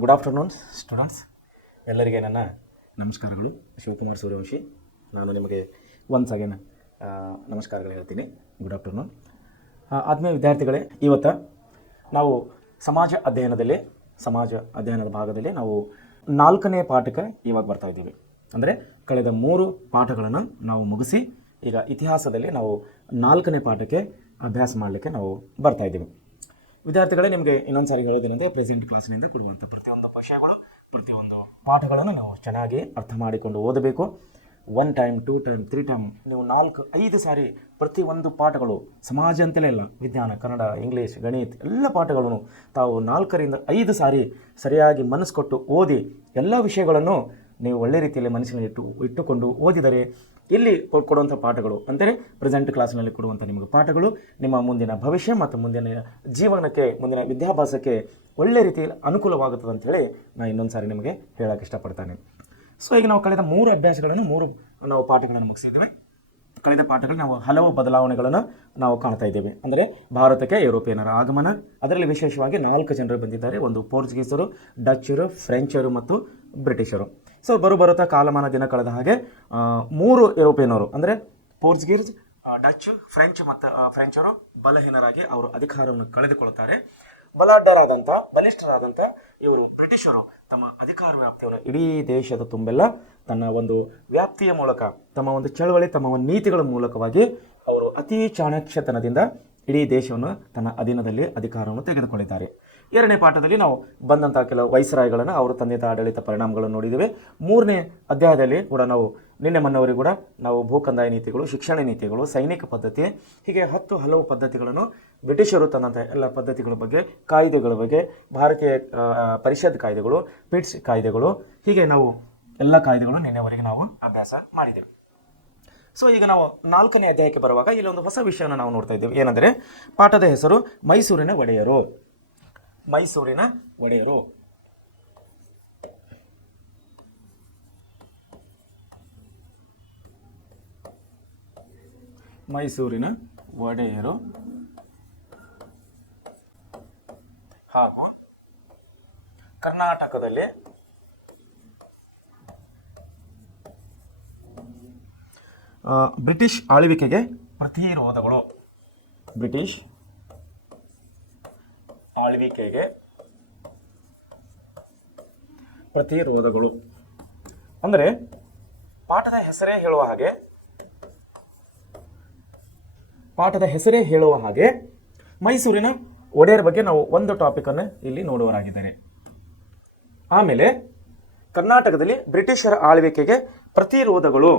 Good afternoon students. ಎಲ್ಲರಿಗೆ ನನ್ನ ನಮಸ್ಕಾರಗಳು. ಶಿವಕುಮಾರ್ ಸೂರ್ಯವಂಶಿ ನಾನು ನಿಮಗೆ ಒನ್ಸ್ ಅಗೇನ್ ನಮಸ್ಕಾರಗಳು ಹೇಳ್ತೀನಿ. Good afternoon. ಆತ್ಮೀಯ ವಿದ್ಯಾರ್ಥಿಗಳೇ, ಇವತ್ತು ನಾವು ಸಮಾಜ ಅಧ್ಯಯನದ ಭಾಗದಲ್ಲಿ ನಾವು 4ನೇ ಪಾಠಕ್ಕೆ ಇವಾಗ ಬರ್ತಾ ಇದ್ದೀವಿ. ಅಂದರೆ ಕಳೆದ 3 ಪಾಠಗಳನ್ನು ನಾವು ಮುಗಿಸಿ ಈಗ ಇತಿಹಾಸದಲ್ಲಿ ನಾವು 4ನೇ ಪಾಠಕ್ಕೆ ಅಭ್ಯಾಸ ಮಾಡಲಿಕ್ಕೆ ನಾವು ಬರ್ತಾ ಇದ್ದೀವಿ. ವಿದ್ಯಾರ್ಥಿಗಳೇ, ನಿಮಗೆ ಇನ್ನೊಂದು ಸಾರಿ ಹೇಳೋದೇನೆಂದರೆ, ಪ್ರೆಸೆಂಟ್ ಕ್ಲಾಸ್ನಿಂದ ಕೊಡುವಂಥ ಪ್ರತಿಯೊಂದು ವಿಷಯಗಳು, ಪ್ರತಿಯೊಂದು ಪಾಠಗಳನ್ನು ನೀವು ಚೆನ್ನಾಗಿ ಅರ್ಥ ಮಾಡಿಕೊಂಡು ಓದಬೇಕು. 1 ಟೈಮ್ 2 ಟೈಮ್ 3 ಟೈಮ್ ನೀವು 4-5 ಸಾರಿ ಪ್ರತಿಯೊಂದು ಪಾಠಗಳು, ಸಮಾಜ ಅಂತಲೇ ಇಲ್ಲ, ವಿಜ್ಞಾನ, ಕನ್ನಡ, ಇಂಗ್ಲೀಷ್, ಗಣಿತ ಎಲ್ಲ ಪಾಠಗಳನ್ನು ತಾವು 4ರಿಂದ 5 ಸಾರಿ ಸರಿಯಾಗಿ ಮನಸ್ಸು ಕೊಟ್ಟು ಓದಿ ಎಲ್ಲ ವಿಷಯಗಳನ್ನು ನೀವು ಒಳ್ಳೆ ರೀತಿಯಲ್ಲಿ ಮನಸ್ಸಿನಲ್ಲಿ ಇಟ್ಟುಕೊಂಡು ಓದಿದರೆ ಇಲ್ಲಿ ಕೊಡುವಂಥ ಪಾಠಗಳು ಅಂದರೆ ಪ್ರೆಸೆಂಟ್ ಕ್ಲಾಸ್ನಲ್ಲಿ ಕೊಡುವಂಥ ನಿಮಗೆ ಪಾಠಗಳು ನಿಮ್ಮ ಮುಂದಿನ ಭವಿಷ್ಯ ಮತ್ತು ಮುಂದಿನ ಜೀವನಕ್ಕೆ, ಮುಂದಿನ ವಿದ್ಯಾಭ್ಯಾಸಕ್ಕೆ ಒಳ್ಳೆ ರೀತಿಯಲ್ಲಿ ಅನುಕೂಲವಾಗುತ್ತದೆ ಅಂಥೇಳಿ ನಾನು ಇನ್ನೊಂದು ಸಾರಿ ನಿಮಗೆ ಹೇಳೋಕ್ಕೆ ಇಷ್ಟಪಡ್ತಾನೆ. ಸೊ ಈಗ ನಾವು ಕಳೆದ 3 ಅಭ್ಯಾಸಗಳನ್ನು 3 ನಾವು ಪಾಠಗಳನ್ನು ಮುಗಿಸಿದ್ದೇವೆ. ಕಳೆದ ಪಾಠಗಳು ನಾವು ಹಲವು ಬದಲಾವಣೆಗಳನ್ನು ನಾವು ಕಾಣ್ತಾ ಇದ್ದೇವೆ. ಅಂದರೆ ಭಾರತಕ್ಕೆ ಯುರೋಪಿಯನ್ನರ ಆಗಮನ, ಅದರಲ್ಲಿ ವಿಶೇಷವಾಗಿ 4 ಜನರು ಬಂದಿದ್ದಾರೆ. ಒಂದು ಪೋರ್ಚುಗೀಸರು, ಡಚ್ಚರು, ಫ್ರೆಂಚರು ಮತ್ತು ಬ್ರಿಟಿಷರು. ಸೊ ಬರುತ್ತಾ ಕಾಲಮಾನ ದಿನ ಕಳೆದ ಹಾಗೆ 3 ಯುರೋಪಿಯನ್ನರು ಅಂದರೆ ಪೋರ್ಚುಗೀಸ್, ಡಚ್, ಫ್ರೆಂಚರು ಬಲಹೀನರಾಗಿ ಅವರು ಅಧಿಕಾರವನ್ನು ಕಳೆದುಕೊಳ್ಳುತ್ತಾರೆ. ಬಲಿಷ್ಠರಾದಂಥ ಇವರು ಬ್ರಿಟಿಷರು ತಮ್ಮ ಅಧಿಕಾರ ವ್ಯಾಪ್ತಿಯನ್ನು ಇಡೀ ದೇಶದ ತುಂಬೆಲ್ಲ ತನ್ನ ಒಂದು ವ್ಯಾಪ್ತಿಯ ಮೂಲಕ, ತಮ್ಮ ಒಂದು ಚಳವಳಿ, ತಮ್ಮ ಒಂದು ನೀತಿಗಳ ಮೂಲಕವಾಗಿ ಅವರು ಅತಿ ಚಾಣಾಕ್ಷತನದಿಂದ ಇಡೀ ದೇಶವನ್ನು ತನ್ನ ಅಧೀನದಲ್ಲಿ ಅಧಿಕಾರವನ್ನು ತೆಗೆದುಕೊಂಡಿದ್ದಾರೆ. 2ನೇ ಪಾಠದಲ್ಲಿ ನಾವು ಬಂದಂಥ ಕೆಲವು ವೈಸ್ರಾಯ್ಗಳನ್ನು, ಅವರು ತಂದೆಯ ಆಡಳಿತ ಪರಿಣಾಮಗಳನ್ನು ನೋಡಿದ್ದೇವೆ. 3ನೇ ಅಧ್ಯಾಯದಲ್ಲಿ ಕೂಡ ನಾವು ನಿನ್ನೆ ಮೊನ್ನವರೆಗೂ ಕೂಡ ನಾವು ಭೂಕಂದಾಯ ನೀತಿಗಳು, ಶಿಕ್ಷಣ ನೀತಿಗಳು, ಸೈನಿಕ ಪದ್ಧತಿ, ಹೀಗೆ ಹಲವು ಪದ್ಧತಿಗಳನ್ನು ಬ್ರಿಟಿಷರು ತಂದಂಥ ಎಲ್ಲ ಪದ್ಧತಿಗಳ ಬಗ್ಗೆ, ಕಾಯ್ದೆಗಳ ಬಗ್ಗೆ, ಭಾರತೀಯ ಪರಿಷತ್ ಕಾಯ್ದೆಗಳು, ಪಿಟ್ಸ್ ಕಾಯ್ದೆಗಳು, ಹೀಗೆ ನಾವು ಎಲ್ಲ ಕಾಯ್ದೆಗಳು ನಿನ್ನೆವರೆಗೆ ನಾವು ಅಭ್ಯಾಸ ಮಾಡಿದ್ದೇವೆ. ಸೊ ಈಗ ನಾವು 4ನೇ ಅಧ್ಯಾಯಕ್ಕೆ ಬರುವಾಗ ಇಲ್ಲಿ ಒಂದು ಹೊಸ ವಿಷಯವನ್ನು ನಾವು ನೋಡ್ತಾ ಇದ್ದೇವೆ. ಏನಂದರೆ ಪಾಠದ ಹೆಸರು ಮೈಸೂರಿನ ಒಡೆಯರು. ಮೈಸೂರಿನ ಒಡೆಯರು. ಮೈಸೂರಿನ ಒಡೆಯರು ಹಾಗೂ ಕರ್ನಾಟಕದಲ್ಲಿ ಬ್ರಿಟಿಷ್ ಆಳ್ವಿಕೆಗೆ ಪ್ರತಿರೋಧಗಳು. ಬ್ರಿಟಿಷ್ ಆಳ್ವಿಕೆಗೆ ಪ್ರತಿರೋಧಗಳು ಅಂದರೆ ಪಾಠದ ಹೆಸರೇ ಹೇಳುವ ಹಾಗೆ ಮೈಸೂರಿನ ಒಡೆಯರ ಬಗ್ಗೆ ನಾವು ಒಂದು ಟಾಪಿಕನ್ನು ಇಲ್ಲಿ ನೋಡುವರಾಗಿದ್ದಾರೆ. ಆಮೇಲೆ ಕರ್ನಾಟಕದಲ್ಲಿ ಬ್ರಿಟಿಷರ ಆಳ್ವಿಕೆಗೆ ಪ್ರತಿರೋಧಗಳು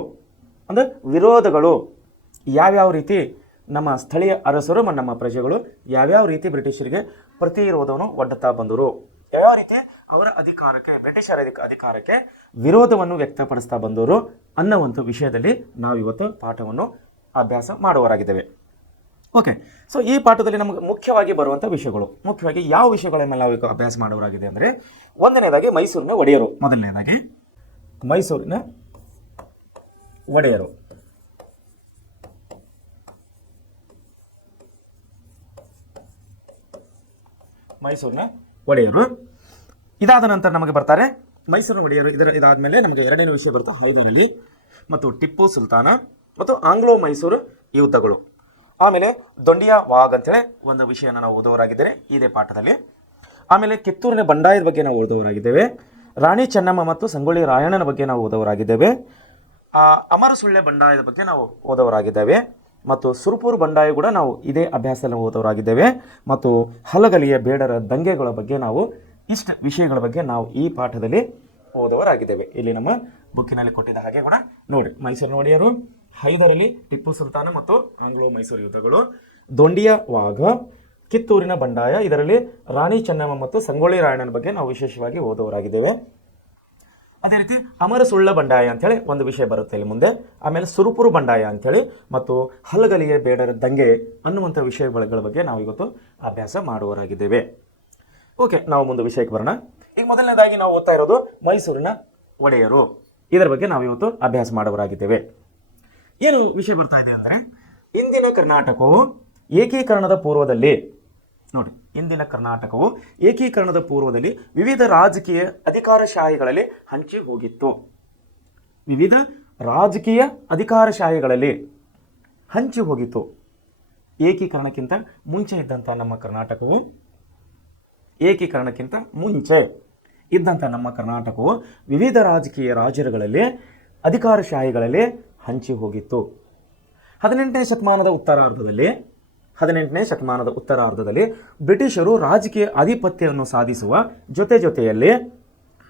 ಅಂದರೆ ವಿರೋಧಗಳು, ಯಾವ್ಯಾವ ರೀತಿ ನಮ್ಮ ಸ್ಥಳೀಯ ಅರಸರು, ನಮ್ಮ ಪ್ರಜೆಗಳು ಯಾವ್ಯಾವ ರೀತಿ ಬ್ರಿಟಿಷರಿಗೆ ಪ್ರತಿರೋಧವನ್ನು ಒಡ್ಡುತ್ತಾ ಬಂದರು, ಯಾವ್ಯಾವ ರೀತಿ ಅವರ ಅಧಿಕಾರಕ್ಕೆ, ಬ್ರಿಟಿಷರ ಅಧಿಕಾರಕ್ಕೆ ವಿರೋಧವನ್ನು ವ್ಯಕ್ತಪಡಿಸ್ತಾ ಬಂದವರು ಅನ್ನುವಂಥ ವಿಷಯದಲ್ಲಿ ನಾವು ಇವತ್ತು ಪಾಠವನ್ನು ಅಭ್ಯಾಸ ಮಾಡುವರಾಗಿದ್ದೇವೆ. ಓಕೆ. ಸೊ ಈ ಪಾಠದಲ್ಲಿ ನಮಗೆ ಮುಖ್ಯವಾಗಿ ಬರುವಂಥ ವಿಷಯಗಳು, ಮುಖ್ಯವಾಗಿ ಯಾವ ವಿಷಯಗಳನ್ನ ನಾವು ಈಗ ಅಭ್ಯಾಸ ಮಾಡುವರಾಗಿದೆ ಅಂದರೆ, ಒಂದನೇದಾಗಿ ಮೈಸೂರಿನ ಒಡೆಯರು. ಮೊದಲನೇದಾಗಿ ಮೈಸೂರಿನ ಒಡೆಯರು. ಮೈಸೂರಿನ ಒಡೆಯರು. ಇದಾದ ನಂತರ ನಮಗೆ ಬರ್ತಾರೆ ಮೈಸೂರಿನ ಒಡೆಯರು. ಇದಾದಮೇಲೆ ನಮಗೆ 2ನೇ ವಿಷಯ ಬರುತ್ತೆ ಹೈದರ್ ಅಲಿ ಮತ್ತು ಟಿಪ್ಪು ಸುಲ್ತಾನ ಮತ್ತು ಆಂಗ್ಲೋ ಮೈಸೂರು ಯುದ್ಧಗಳು. ಆಮೇಲೆ ದೊಂಡಿಯಾ ವಾಗ್ ಅಂತೇಳಿ ಒಂದು ವಿಷಯನ ನಾವು ಓದುವರಾಗಿದ್ದೇವೆ ಇದೇ ಪಾಠದಲ್ಲಿ. ಆಮೇಲೆ ಕಿತ್ತೂರಿನ ಬಂಡಾಯದ ಬಗ್ಗೆ ನಾವು ಓದುವರಾಗಿದ್ದೇವೆ. ರಾಣಿ ಚೆನ್ನಮ್ಮ ಮತ್ತು ಸಂಗೊಳ್ಳಿ ರಾಯಣ್ಣನ ಬಗ್ಗೆ ನಾವು ಓದುವರಾಗಿದ್ದೇವೆ. ಅಮರ ಸುಳ್ಳೆ ಬಂಡಾಯದ ಬಗ್ಗೆ ನಾವು ಓದವರಾಗಿದ್ದೇವೆ. ಮತ್ತು ಸುರಪುರ ಬಂಡಾಯ ಕೂಡ ನಾವು ಇದೇ ಅಭ್ಯಾಸದಲ್ಲಿ ಓದವರಾಗಿದ್ದೇವೆ. ಮತ್ತು ಹಲಗಲಿಯ ಬೇಡರ ದಂಗೆಗಳ ಬಗ್ಗೆ ನಾವು ಇಷ್ಟು ವಿಷಯಗಳ ಬಗ್ಗೆ ನಾವು ಈ ಪಾಠದಲ್ಲಿ ಓದವರಾಗಿದ್ದೇವೆ. ಇಲ್ಲಿ ನಮ್ಮ ಬುಕ್ಕಿನಲ್ಲಿ ಕೊಟ್ಟಿದ್ದ ಹಾಗೆ ಕೂಡ ನೋಡಿ, ಮೈಸೂರಿನ ಒಡೆಯರು, ಹೈದರ್ ಅಲಿ, ಟಿಪ್ಪು ಸುಲ್ತಾನ ಮತ್ತು ಆಂಗ್ಲೋ ಮೈಸೂರು ಯುದ್ಧಗಳು, ದೊಂಡಿಯಾ ವಾಘ, ಕಿತ್ತೂರಿನ ಬಂಡಾಯ, ಇದರಲ್ಲಿ ರಾಣಿ ಚೆನ್ನಮ್ಮ ಮತ್ತು ಸಂಗೊಳ್ಳಿ ರಾಯಣ್ಣನ ಬಗ್ಗೆ ನಾವು ವಿಶೇಷವಾಗಿ ಓದವರಾಗಿದ್ದೇವೆ. ಅದೇ ರೀತಿ ಅಮರ ಸುಳ್ಳ ಬಂಡಾಯ ಅಂಥೇಳಿ ಒಂದು ವಿಷಯ ಬರುತ್ತೆ ಇಲ್ಲಿ ಮುಂದೆ. ಆಮೇಲೆ ಸುರಪುರ ಬಂಡಾಯ ಅಂಥೇಳಿ ಮತ್ತು ಹಲಗಲಿಯ ಬೇಡರ ದಂಗೆ ಅನ್ನುವಂಥ ವಿಷಯಗಳ ಬಗ್ಗೆ ನಾವು ಇವತ್ತು ಅಭ್ಯಾಸ ಮಾಡುವರಾಗಿದ್ದೇವೆ. ಓಕೆ, ನಾವು ಮುಂದೆ ವಿಷಯಕ್ಕೆ ಬರೋಣ. ಈಗ ಮೊದಲನೇದಾಗಿ ನಾವು ಓದ್ತಾ ಇರೋದು ಮೈಸೂರಿನ ಒಡೆಯರು. ಇದರ ಬಗ್ಗೆ ನಾವು ಇವತ್ತು ಅಭ್ಯಾಸ ಮಾಡುವರಾಗಿದ್ದೇವೆ. ಏನು ವಿಷಯ ಬರ್ತಾ ಇದೆ ಅಂದರೆ, ಇಂದಿನ ಕರ್ನಾಟಕವು ಏಕೀಕರಣದ ಪೂರ್ವದಲ್ಲಿ ನೋಡಿ, ಇಂದಿನ ಕರ್ನಾಟಕವು ಏಕೀಕರಣದ ಪೂರ್ವದಲ್ಲಿ ವಿವಿಧ ರಾಜಕೀಯ ಅಧಿಕಾರಶಾಹಿಗಳಲ್ಲಿ ಹಂಚಿ ಹೋಗಿತ್ತು. ವಿವಿಧ ರಾಜಕೀಯ ಅಧಿಕಾರಶಾಹಿಗಳಲ್ಲಿ ಹಂಚಿ ಹೋಗಿತ್ತು. ಏಕೀಕರಣಕ್ಕಿಂತ ಮುಂಚೆ ಇದ್ದಂಥ ನಮ್ಮ ಕರ್ನಾಟಕವು ವಿವಿಧ ರಾಜಕೀಯ ರಾಜ್ಯಗಳಲ್ಲಿ ಅಧಿಕಾರಶಾಹಿಗಳಲ್ಲಿ ಹಂಚಿ ಹೋಗಿತ್ತು. 18ನೇ ಶತಮಾನದ ಉತ್ತರಾರ್ಧದಲ್ಲಿ ಬ್ರಿಟಿಷರು ರಾಜಕೀಯ ಆಧಿಪತ್ಯವನ್ನು ಸಾಧಿಸುವ ಜೊತೆಯಲ್ಲಿ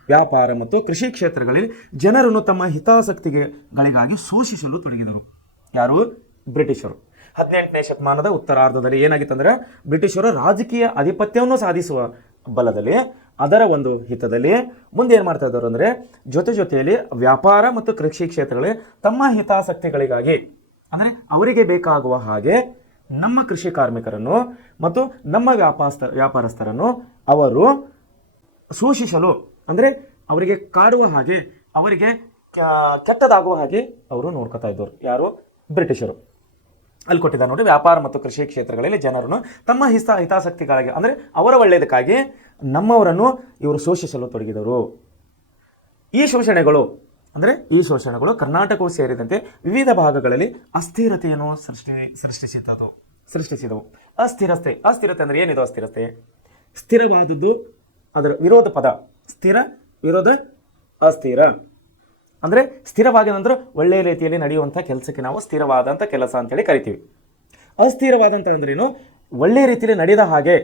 ವ್ಯಾಪಾರ ಮತ್ತು ಕೃಷಿ ಕ್ಷೇತ್ರಗಳಲ್ಲಿ ಜನರನ್ನು ತಮ್ಮ ಹಿತಾಸಕ್ತಿಗಳಿಗಾಗಿ ಶೋಷಿಸಲು ತೊಡಗಿದರು. ಯಾರು? ಬ್ರಿಟಿಷರು. 18ನೇ ಶತಮಾನದ ಉತ್ತರಾರ್ಧದಲ್ಲಿ ಏನಾಗಿತ್ತಂದ್ರೆ, ಬ್ರಿಟಿಷರು ರಾಜಕೀಯ ಆಧಿಪತ್ಯವನ್ನು ಸಾಧಿಸುವ ಬಲದಲ್ಲಿ, ಅದರ ಒಂದು ಹಿತದಲ್ಲಿ ಮುಂದೆ ಏನು ಮಾಡ್ತಾ ಇದ್ದಾರೆ ಅಂದರೆ, ಜೊತೆಯಲ್ಲಿ ವ್ಯಾಪಾರ ಮತ್ತು ಕೃಷಿ ಕ್ಷೇತ್ರಗಳಲ್ಲಿ ತಮ್ಮ ಹಿತಾಸಕ್ತಿಗಳಿಗಾಗಿ, ಅಂದರೆ ಅವರಿಗೆ ಬೇಕಾಗುವ ಹಾಗೆ ನಮ್ಮ ಕೃಷಿ ಕಾರ್ಮಿಕರನ್ನು ಮತ್ತು ನಮ್ಮ ವ್ಯಾಪಾರಸ್ಥರನ್ನು ಅವರು ಶೋಷಿಸಲು, ಅಂದರೆ ಅವರಿಗೆ ಕಾಡುವ ಹಾಗೆ, ಅವರಿಗೆ ಕೆಟ್ಟದಾಗುವ ಹಾಗೆ ಅವರು ನೋಡ್ಕೊತಾ ಇದ್ದವರು. ಯಾರು? ಬ್ರಿಟಿಷರು. ಅಲ್ಲಿ ಕೊಟ್ಟಿದ್ದಾರೆ ನೋಡಿ, ವ್ಯಾಪಾರ ಮತ್ತು ಕೃಷಿ ಕ್ಷೇತ್ರಗಳಲ್ಲಿ ಜನರನ್ನು ತಮ್ಮ ಹಿತಾಸಕ್ತಿಗಾಗಿ, ಅಂದರೆ ಅವರ ಒಳ್ಳೆಯದಕ್ಕಾಗಿ ನಮ್ಮವರನ್ನು ಇವರು ಶೋಷಿಸಲು ತೊಡಗಿದರು. ಈ ಶೋಷಣೆಗಳು ಕರ್ನಾಟಕವು ಸೇರಿದಂತೆ ವಿವಿಧ ಭಾಗಗಳಲ್ಲಿ ಅಸ್ಥಿರತೆಯನ್ನು ಸೃಷ್ಟಿಸಿದವು. ಅಸ್ಥಿರತೆ ಅಂದರೆ ಏನಿದು? ಅಸ್ಥಿರತೆ ಸ್ಥಿರವಾದದ್ದು, ಅದರ ವಿರೋಧ ಪದ ಸ್ಥಿರ, ವಿರೋಧ ಅಸ್ಥಿರ. ಅಂದರೆ ಸ್ಥಿರವಾಗಿ ಅಂದ್ರೆ ಒಳ್ಳೆಯ ರೀತಿಯಲ್ಲಿ ನಡೆಯುವಂಥ ಕೆಲಸಕ್ಕೆ ನಾವು ಸ್ಥಿರವಾದಂಥ ಕೆಲಸ ಅಂತೇಳಿ ಕರಿತೀವಿ. ಅಸ್ಥಿರವಾದಂಥ ಅಂದ್ರೇನು? ಒಳ್ಳೆಯ ರೀತಿಯಲ್ಲಿ ನಡೆಯದ ಹಾಗೆ,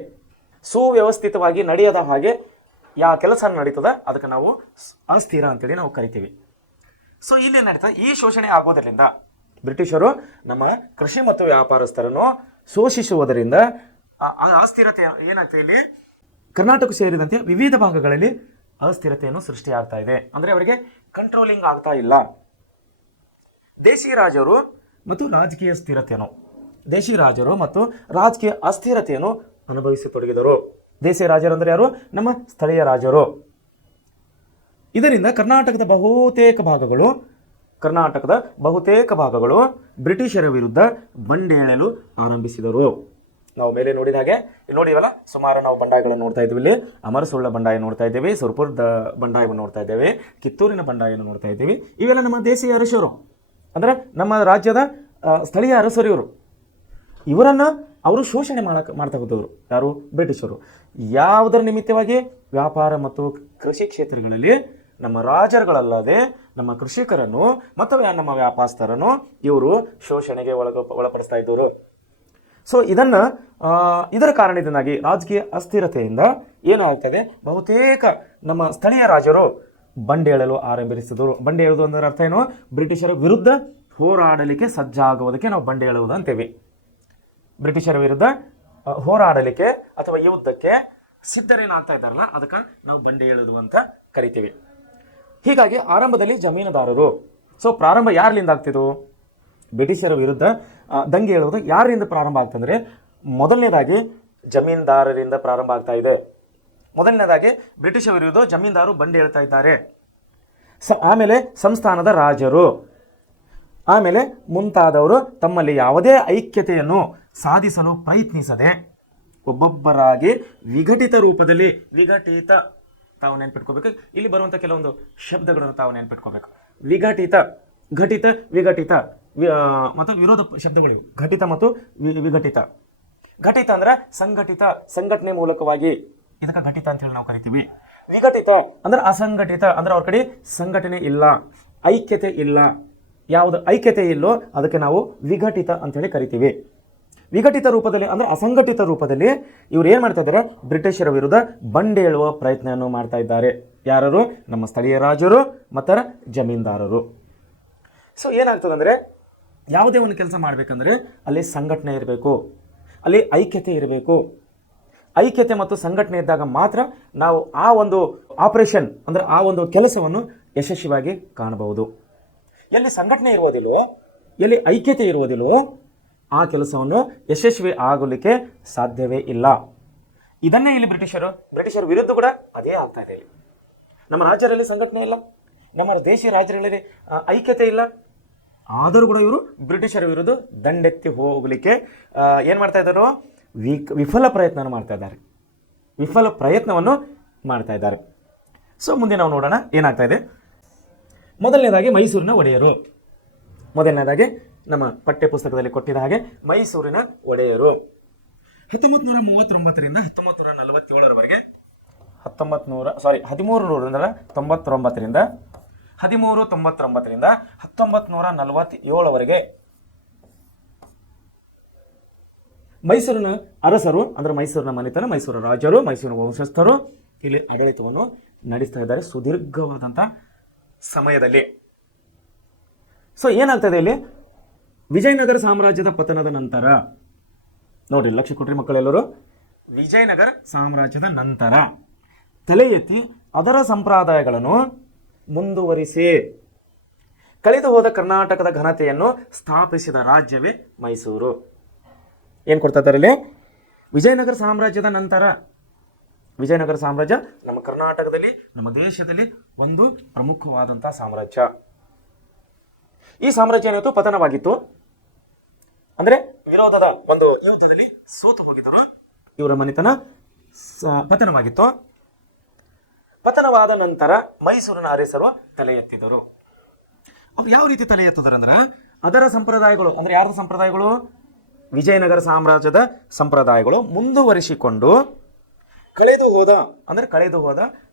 ಸುವ್ಯವಸ್ಥಿತವಾಗಿ ನಡೆಯದ ಹಾಗೆ ಯಾವ ಕೆಲಸ ನಡೀತದ ಅದಕ್ಕೆ ನಾವು ಅಸ್ಥಿರ ಅಂತೇಳಿ ನಾವು ಕರಿತೀವಿ. ಸೊ ಇಲ್ಲಿ ನಡೀತದೆ ಈ ಶೋಷಣೆ ಆಗೋದರಿಂದ ಬ್ರಿಟಿಷರು ನಮ್ಮ ಕೃಷಿ ಮತ್ತು ವ್ಯಾಪಾರಸ್ಥರನ್ನು ಶೋಷಿಸುವುದರಿಂದ ಅಸ್ಥಿರತೆ ಏನಾಗ್ತದೆ, ಇಲ್ಲಿ ಕರ್ನಾಟಕ ಸೇರಿದಂತೆ ವಿವಿಧ ಭಾಗಗಳಲ್ಲಿ ಅಸ್ಥಿರತೆಯನ್ನು ಸೃಷ್ಟಿಯಾಗ್ತಾ ಇದೆ. ಅಂದರೆ ಅವರಿಗೆ ಕಂಟ್ರೋಲಿಂಗ್ ಆಗ್ತಾ ಇಲ್ಲ. ದೇಶಿ ರಾಜರು ಮತ್ತು ರಾಜಕೀಯ ಅಸ್ಥಿರತೆಯನ್ನು ಅನುಭವಿಸತೊಡಗಿದರು. ದೇಶೀಯ ರಾಜರು ಅಂದರೆ ಯಾರು? ನಮ್ಮ ಸ್ಥಳೀಯ ರಾಜರು. ಇದರಿಂದ ಕರ್ನಾಟಕದ ಬಹುತೇಕ ಭಾಗಗಳು ಬ್ರಿಟಿಷರ ವಿರುದ್ಧ ಬಂಡೇಳಲು ಆರಂಭಿಸಿದರು. ನಾವು ಮೇಲೆ ನೋಡಿದ ಹಾಗೆ ನೋಡಿವಲ್ಲ, ಸುಮಾರು ನಾವು ಬಂಡಾಯಗಳನ್ನು ನೋಡ್ತಾ ಇದ್ದೀವಿ. ಇಲ್ಲಿ ಅಮರಸುಳ್ಳ ಬಂಡಾಯ ನೋಡ್ತಾ ಇದ್ದೇವೆ, ಸುರಪುರದ ಬಂಡಾಯವನ್ನು ನೋಡ್ತಾ ಇದ್ದೇವೆ, ಕಿತ್ತೂರಿನ ಬಂಡಾಯವನ್ನು ನೋಡ್ತಾ ಇದ್ದೀವಿ. ಇವೆಲ್ಲ ನಮ್ಮ ದೇಶೀಯ ಅರಸರು, ಅಂದರೆ ನಮ್ಮ ರಾಜ್ಯದ ಸ್ಥಳೀಯ ಅರಸರು. ಇವರನ್ನು ಅವರು ಶೋಷಣೆ ಮಾಡ್ತಾ ಹೋದವರು. ಯಾರು? ಬ್ರಿಟಿಷರು. ಯಾವುದರ ನಿಮಿತ್ತವಾಗಿ? ವ್ಯಾಪಾರ ಮತ್ತು ಕೃಷಿ ಕ್ಷೇತ್ರಗಳಲ್ಲಿ ನಮ್ಮ ರಾಜರುಗಳಲ್ಲದೆ ನಮ್ಮ ಕೃಷಿಕರನ್ನು ಮತ್ತು ನಮ್ಮ ವ್ಯಾಪಾರಸ್ಥರನ್ನು ಇವರು ಶೋಷಣೆಗೆ ಒಳಪಡಿಸ್ತಾ ಇದ್ದವರು. ಸೊ ಇದರ ಕಾರಣದಿಂದಾಗಿ ರಾಜಕೀಯ ಅಸ್ಥಿರತೆಯಿಂದ ಏನಾಗ್ತದೆ, ಬಹುತೇಕ ನಮ್ಮ ಸ್ಥಳೀಯ ರಾಜರು ಬಂಡೇಳಲು ಆರಂಭಿಸಿದರು. ಬಂಡೇಳುವುದು ಅಂದರೆ ಅರ್ಥ ಏನು? ಬ್ರಿಟಿಷರ ವಿರುದ್ಧ ಹೋರಾಡಲಿಕ್ಕೆ ಸಜ್ಜಾಗುವುದಕ್ಕೆ ನಾವು ಬಂಡೇಳುವುದು ಅಂತೇವೆ. ಬ್ರಿಟಿಷರ ವಿರುದ್ಧ ಹೋರಾಡಲಿಕ್ಕೆ ಅಥವಾ ಯುದ್ಧಕ್ಕೆ ಸಿದ್ಧರೇನಾಗ್ತಾ ಇದ್ದಾರಲ್ಲ, ಅದಕ್ಕೆ ನಾವು ಬಂಡೇಳುವುದು ಅಂತ ಕರಿತೀವಿ. ಹೀಗಾಗಿ ಆರಂಭದಲ್ಲಿ ಜಮೀನುದಾರರು. ಸೊ ಪ್ರಾರಂಭ ಯಾರಿಂದ ಆಗ್ತಿದ್ದು? ಬ್ರಿಟಿಷರ ವಿರುದ್ಧ ದಂಗೆ ಏಳುವುದು ಯಾರಿಂದ ಪ್ರಾರಂಭ ಆಗ್ತಂದ್ರೆ, ಮೊದಲನೇದಾಗಿ ಜಮೀನ್ದಾರರಿಂದ ಪ್ರಾರಂಭ ಆಗ್ತಾ ಇದೆ. ಮೊದಲನೇದಾಗಿ ಬ್ರಿಟಿಷ್ ವಿರುದ್ಧ ಜಮೀನ್ದಾರು ಬಂಡಿ ಹೇಳ್ತಾ ಇದ್ದಾರೆ. ಆಮೇಲೆ ಸಂಸ್ಥಾನದ ರಾಜರು, ಆಮೇಲೆ ಮುಂತಾದವರು ತಮ್ಮಲ್ಲಿ ಯಾವುದೇ ಐಕ್ಯತೆಯನ್ನು ಸಾಧಿಸಲು ಪ್ರಯತ್ನಿಸದೆ ಒಬ್ಬೊಬ್ಬರಾಗಿ ವಿಘಟಿತ ರೂಪದಲ್ಲಿ, ವಿಘಟಿತ ತಾವು ನೆನ್ಪಿಟ್ಕೋಬೇಕು. ಇಲ್ಲಿ ಬರುವಂಥ ಕೆಲವೊಂದು ಶಬ್ದಗಳನ್ನು ತಾವು ನೆನ್ಪಿಟ್ಕೋಬೇಕು. ವಿಘಟಿತ, ಘಟಿತ, ವಿಘಟಿತ ಮತ್ತು ವಿರೋಧ ಶಬ್ದಗಳಿವೆ. ಘಟಿತ ಮತ್ತು ವಿಘಟಿತ. ಘಟಿತ ಅಂದ್ರೆ ಸಂಘಟಿತ, ಸಂಘಟನೆ ಮೂಲಕವಾಗಿ, ಇದಕ್ಕೆ ಘಟಿತ ಅಂತ ಹೇಳಿ ನಾವು ಕರಿತೀವಿ. ವಿಘಟಿತ ಅಂದ್ರೆ ಅಸಂಘಟಿತ, ಅಂದ್ರೆ ಅವ್ರ ಕಡೆ ಸಂಘಟನೆ ಇಲ್ಲ, ಐಕ್ಯತೆ ಇಲ್ಲ. ಯಾವುದು ಐಕ್ಯತೆ ಇಲ್ಲೋ ಅದಕ್ಕೆ ನಾವು ವಿಘಟಿತ ಅಂತೇಳಿ ಕರಿತೀವಿ. ವಿಘಟಿತ ರೂಪದಲ್ಲಿ ಅಂದ್ರೆ ಅಸಂಘಟಿತ ರೂಪದಲ್ಲಿ ಇವ್ರು ಏನು ಮಾಡ್ತಾ ಇದ್ದಾರೆ? ಬ್ರಿಟಿಷರ ವಿರುದ್ಧ ಬಂಡೇಳುವ ಪ್ರಯತ್ನವನ್ನು ಮಾಡ್ತಾ ಇದ್ದಾರೆ. ಯಾರು? ನಮ್ಮ ಸ್ಥಳೀಯ ರಾಜರು ಮತ್ತು ಜಮೀನ್ದಾರರು. ಸೊ ಏನಾಗ್ತದಂದ್ರೆ, ಯಾವುದೇ ಒಂದು ಕೆಲಸ ಮಾಡಬೇಕಂದ್ರೆ ಅಲ್ಲಿ ಸಂಘಟನೆ ಇರಬೇಕು, ಅಲ್ಲಿ ಐಕ್ಯತೆ ಇರಬೇಕು. ಐಕ್ಯತೆ ಮತ್ತು ಸಂಘಟನೆ ಇದ್ದಾಗ ಮಾತ್ರ ನಾವು ಆ ಒಂದು ಆಪರೇಷನ್ ಅಂದರೆ ಆ ಒಂದು ಕೆಲಸವನ್ನು ಯಶಸ್ವಿಯಾಗಿ ಕಾಣಬಹುದು. ಎಲ್ಲಿ ಸಂಘಟನೆ ಇರುವುದಿಲ್ಲವೋ, ಎಲ್ಲಿ ಐಕ್ಯತೆ ಇರುವುದಿಲ್ಲವೋ ಆ ಕೆಲಸವನ್ನು ಯಶಸ್ವಿ ಆಗಲಿಕ್ಕೆ ಸಾಧ್ಯವೇ ಇಲ್ಲ. ಇದನ್ನೇ ಇಲ್ಲಿ ಬ್ರಿಟಿಷರ ವಿರುದ್ಧ ಕೂಡ ಅದೇ ಆಗ್ತಾ ಇದೆ. ನಮ್ಮ ರಾಜ್ಯದಲ್ಲಿ ಸಂಘಟನೆ ಇಲ್ಲ, ನಮ್ಮ ದೇಶೀಯ ರಾಜ್ಯಗಳಲ್ಲಿ ಐಕ್ಯತೆ ಇಲ್ಲ. ಆದರೂ ಕೂಡ ಇವರು ಬ್ರಿಟಿಷರ ವಿರುದ್ಧ ದಂಡೆತ್ತಿ ಹೋಗಲಿಕ್ಕೆ ಏನು ಮಾಡ್ತಾ ಇದ್ದಾರೆ? ವಿಫಲ ಪ್ರಯತ್ನವನ್ನು ಮಾಡ್ತಾ ಇದ್ದಾರೆ. ಸೊ ಮುಂದೆ ನಾವು ನೋಡೋಣ ಏನಾಗ್ತಾ ಇದೆ. ಮೊದಲನೇದಾಗಿ ಮೈಸೂರಿನ ಒಡೆಯರು. ಮೊದಲನೇದಾಗಿ ನಮ್ಮ ಪಠ್ಯ ಪುಸ್ತಕದಲ್ಲಿ ಕೊಟ್ಟಿದ ಹಾಗೆ ಮೈಸೂರಿನ ಒಡೆಯರು 1939ರಿಂದ 1947ರವರೆಗೆ 1399ರಿಂದ 1947ವರೆಗೆ ಮೈಸೂರಿನ ಅರಸರು ಅಂದರೆ ಮೈಸೂರಿನ ಮನೆತನ, ಮೈಸೂರು ರಾಜರು, ಮೈಸೂರಿನ ವಂಶಸ್ಥರು ಇಲ್ಲಿ ಆಡಳಿತವನ್ನು ನಡೆಸ್ತಾ ಇದ್ದಾರೆ ಸುದೀರ್ಘವಾದಂಥ ಸಮಯದಲ್ಲಿ. ಸೊ ಏನಾಗ್ತದೆ ಇಲ್ಲಿ, ವಿಜಯನಗರ ಸಾಮ್ರಾಜ್ಯದ ಪತನದ ನಂತರ ನೋಡ್ರಿ, ಲಕ್ಷ್ಯ ಕೊಟ್ರಿ ಮಕ್ಕಳೆಲ್ಲರೂ, ವಿಜಯನಗರ ಸಾಮ್ರಾಜ್ಯದ ನಂತರ ತಲೆ ಎತ್ತಿ ಅದರ ಸಂಪ್ರದಾಯಗಳನ್ನು ಮುಂದುವರಿಸಿ ಕಳೆದು ಹೋದ ಕರ್ನಾಟಕದ ಘನತೆಯನ್ನು ಸ್ಥಾಪಿಸಿದ ರಾಜ್ಯವೇ ಮೈಸೂರು. ಏನು ಕೊಡ್ತಾ ಇದ್ದಾರೆ ಇಲ್ಲಿ, ವಿಜಯನಗರ ಸಾಮ್ರಾಜ್ಯದ ನಂತರ, ವಿಜಯನಗರ ಸಾಮ್ರಾಜ್ಯ ನಮ್ಮ ಕರ್ನಾಟಕದಲ್ಲಿ, ನಮ್ಮ ದೇಶದಲ್ಲಿ ಒಂದು ಪ್ರಮುಖವಾದಂಥ ಸಾಮ್ರಾಜ್ಯ. ಈ ಸಾಮ್ರಾಜ್ಯ ಏನಾಯಿತು, ಪತನವಾಗಿತ್ತು. ಅಂದರೆ ವಿರೋಧದ ಒಂದು ಯುದ್ಧದಲ್ಲಿ ಸೋತು ಹೋಗಿದ್ದರು. ಇವರ ಮನೆತನ ಪತನವಾಗಿತ್ತು. ಪತನವಾದ ನಂತರ ಮೈಸೂರಿನ ಅರಸರು ತಲೆ ಎತ್ತಿದರು. ಅವ್ರು ಯಾವ ರೀತಿ ತಲೆ ಎತ್ತಿದರು ಅಂದ್ರೆ, ಅದರ ಸಂಪ್ರದಾಯಗಳು ಅಂದರೆ ಯಾರದ ಸಂಪ್ರದಾಯಗಳು, ವಿಜಯನಗರ ಸಾಮ್ರಾಜ್ಯದ ಸಂಪ್ರದಾಯಗಳು ಮುಂದುವರಿಸಿಕೊಂಡು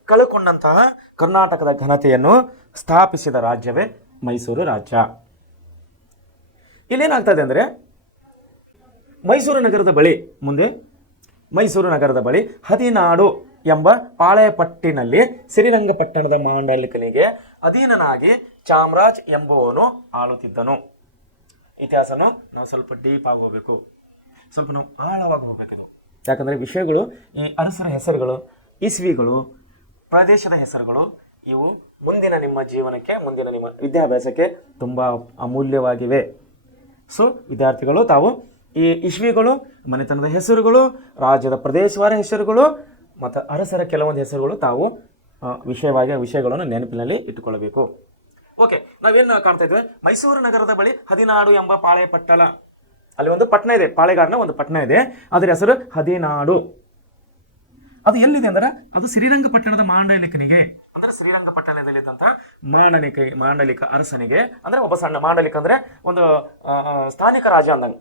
ಕಳೆದುಕೊಂಡಂತಹ ಕರ್ನಾಟಕದ ಘನತೆಯನ್ನು ಸ್ಥಾಪಿಸಿದ ರಾಜ್ಯವೇ ಮೈಸೂರು ರಾಜ್ಯ. ಇಲ್ಲೇನಾಗ್ತದೆ ಅಂದರೆ, ಮೈಸೂರು ನಗರದ ಬಳಿ ಹದಿನಾಡು ಎಂಬ ಪಾಳೆಯಪಟ್ಟಿನಲ್ಲಿ ಶ್ರೀರಂಗಪಟ್ಟಣದ ಮಾಂಡಲಿಕನಿಗೆ ಅಧೀನನಾಗಿ ಚಾಮರಾಜ್ ಎಂಬುವನು ಆಳುತ್ತಿದ್ದನು. ಇತಿಹಾಸನ ನಾವು ಸ್ವಲ್ಪ ಡೀಪ್ ಆಗಿ ಹೋಗಬೇಕು, ಸ್ವಲ್ಪ ನಾವು ಆಳವಾಗಿ ಹೋಗಬೇಕದು. ಯಾಕಂದರೆ ವಿಷಯಗಳು, ಈ ಅರಸರ ಹೆಸರುಗಳು, ಇಸ್ವಿಗಳು, ಪ್ರದೇಶದ ಹೆಸರುಗಳು, ಇವು ಮುಂದಿನ ನಿಮ್ಮ ಜೀವನಕ್ಕೆ, ಮುಂದಿನ ನಿಮ್ಮ ವಿದ್ಯಾಭ್ಯಾಸಕ್ಕೆ ತುಂಬ ಅಮೂಲ್ಯವಾಗಿವೆ. ಸೊ ವಿದ್ಯಾರ್ಥಿಗಳು ತಾವು ಈ ಇಸ್ವಿಗಳು, ಮನೆತನದ ಹೆಸರುಗಳು, ರಾಜ್ಯದ ಪ್ರದೇಶವಾರ ಹೆಸರುಗಳು ಮತ್ತು ಅರಸರ ಕೆಲವೊಂದು ಹೆಸರುಗಳು ತಾವು ವಿಷಯಗಳನ್ನು ನೆನಪಿನಲ್ಲಿ ಇಟ್ಟುಕೊಳ್ಳಬೇಕು. ಓಕೆ, ನಾವೇನು ಕಾಣ್ತಾ ಇದ್ವಿ, ಮೈಸೂರು ನಗರದ ಬಳಿ ಹದಿನಾಡು ಎಂಬ ಪಾಳೆಪಟ್ಟಣ, ಅಲ್ಲಿ ಒಂದು ಪಟ್ಟಣ ಇದೆ, ಪಾಳೆಗಾರನ ಒಂದು ಪಟ್ಟಣ ಇದೆ, ಅದರ ಹೆಸರು ಹದಿನಾಡು. ಅದು ಎಲ್ಲಿದೆ ಅಂದ್ರೆ, ಅದು ಶ್ರೀರಂಗಪಟ್ಟಣದ ಮಾಂಡಲಿಕನಿಗೆ, ಅಂದ್ರೆ ಶ್ರೀರಂಗಪಟ್ಟಣದಲ್ಲಿದ್ದಂತಹ ಮಾಂಡಲಿಕ ಅರಸನಿಗೆ, ಅಂದ್ರೆ ಒಬ್ಬ ಸಣ್ಣ ಮಾಂಡಲಿಕ ಅಂದ್ರೆ ಒಂದು ಸ್ಥಾನಿಕ ರಾಜ ಅಂದಂಗೆ,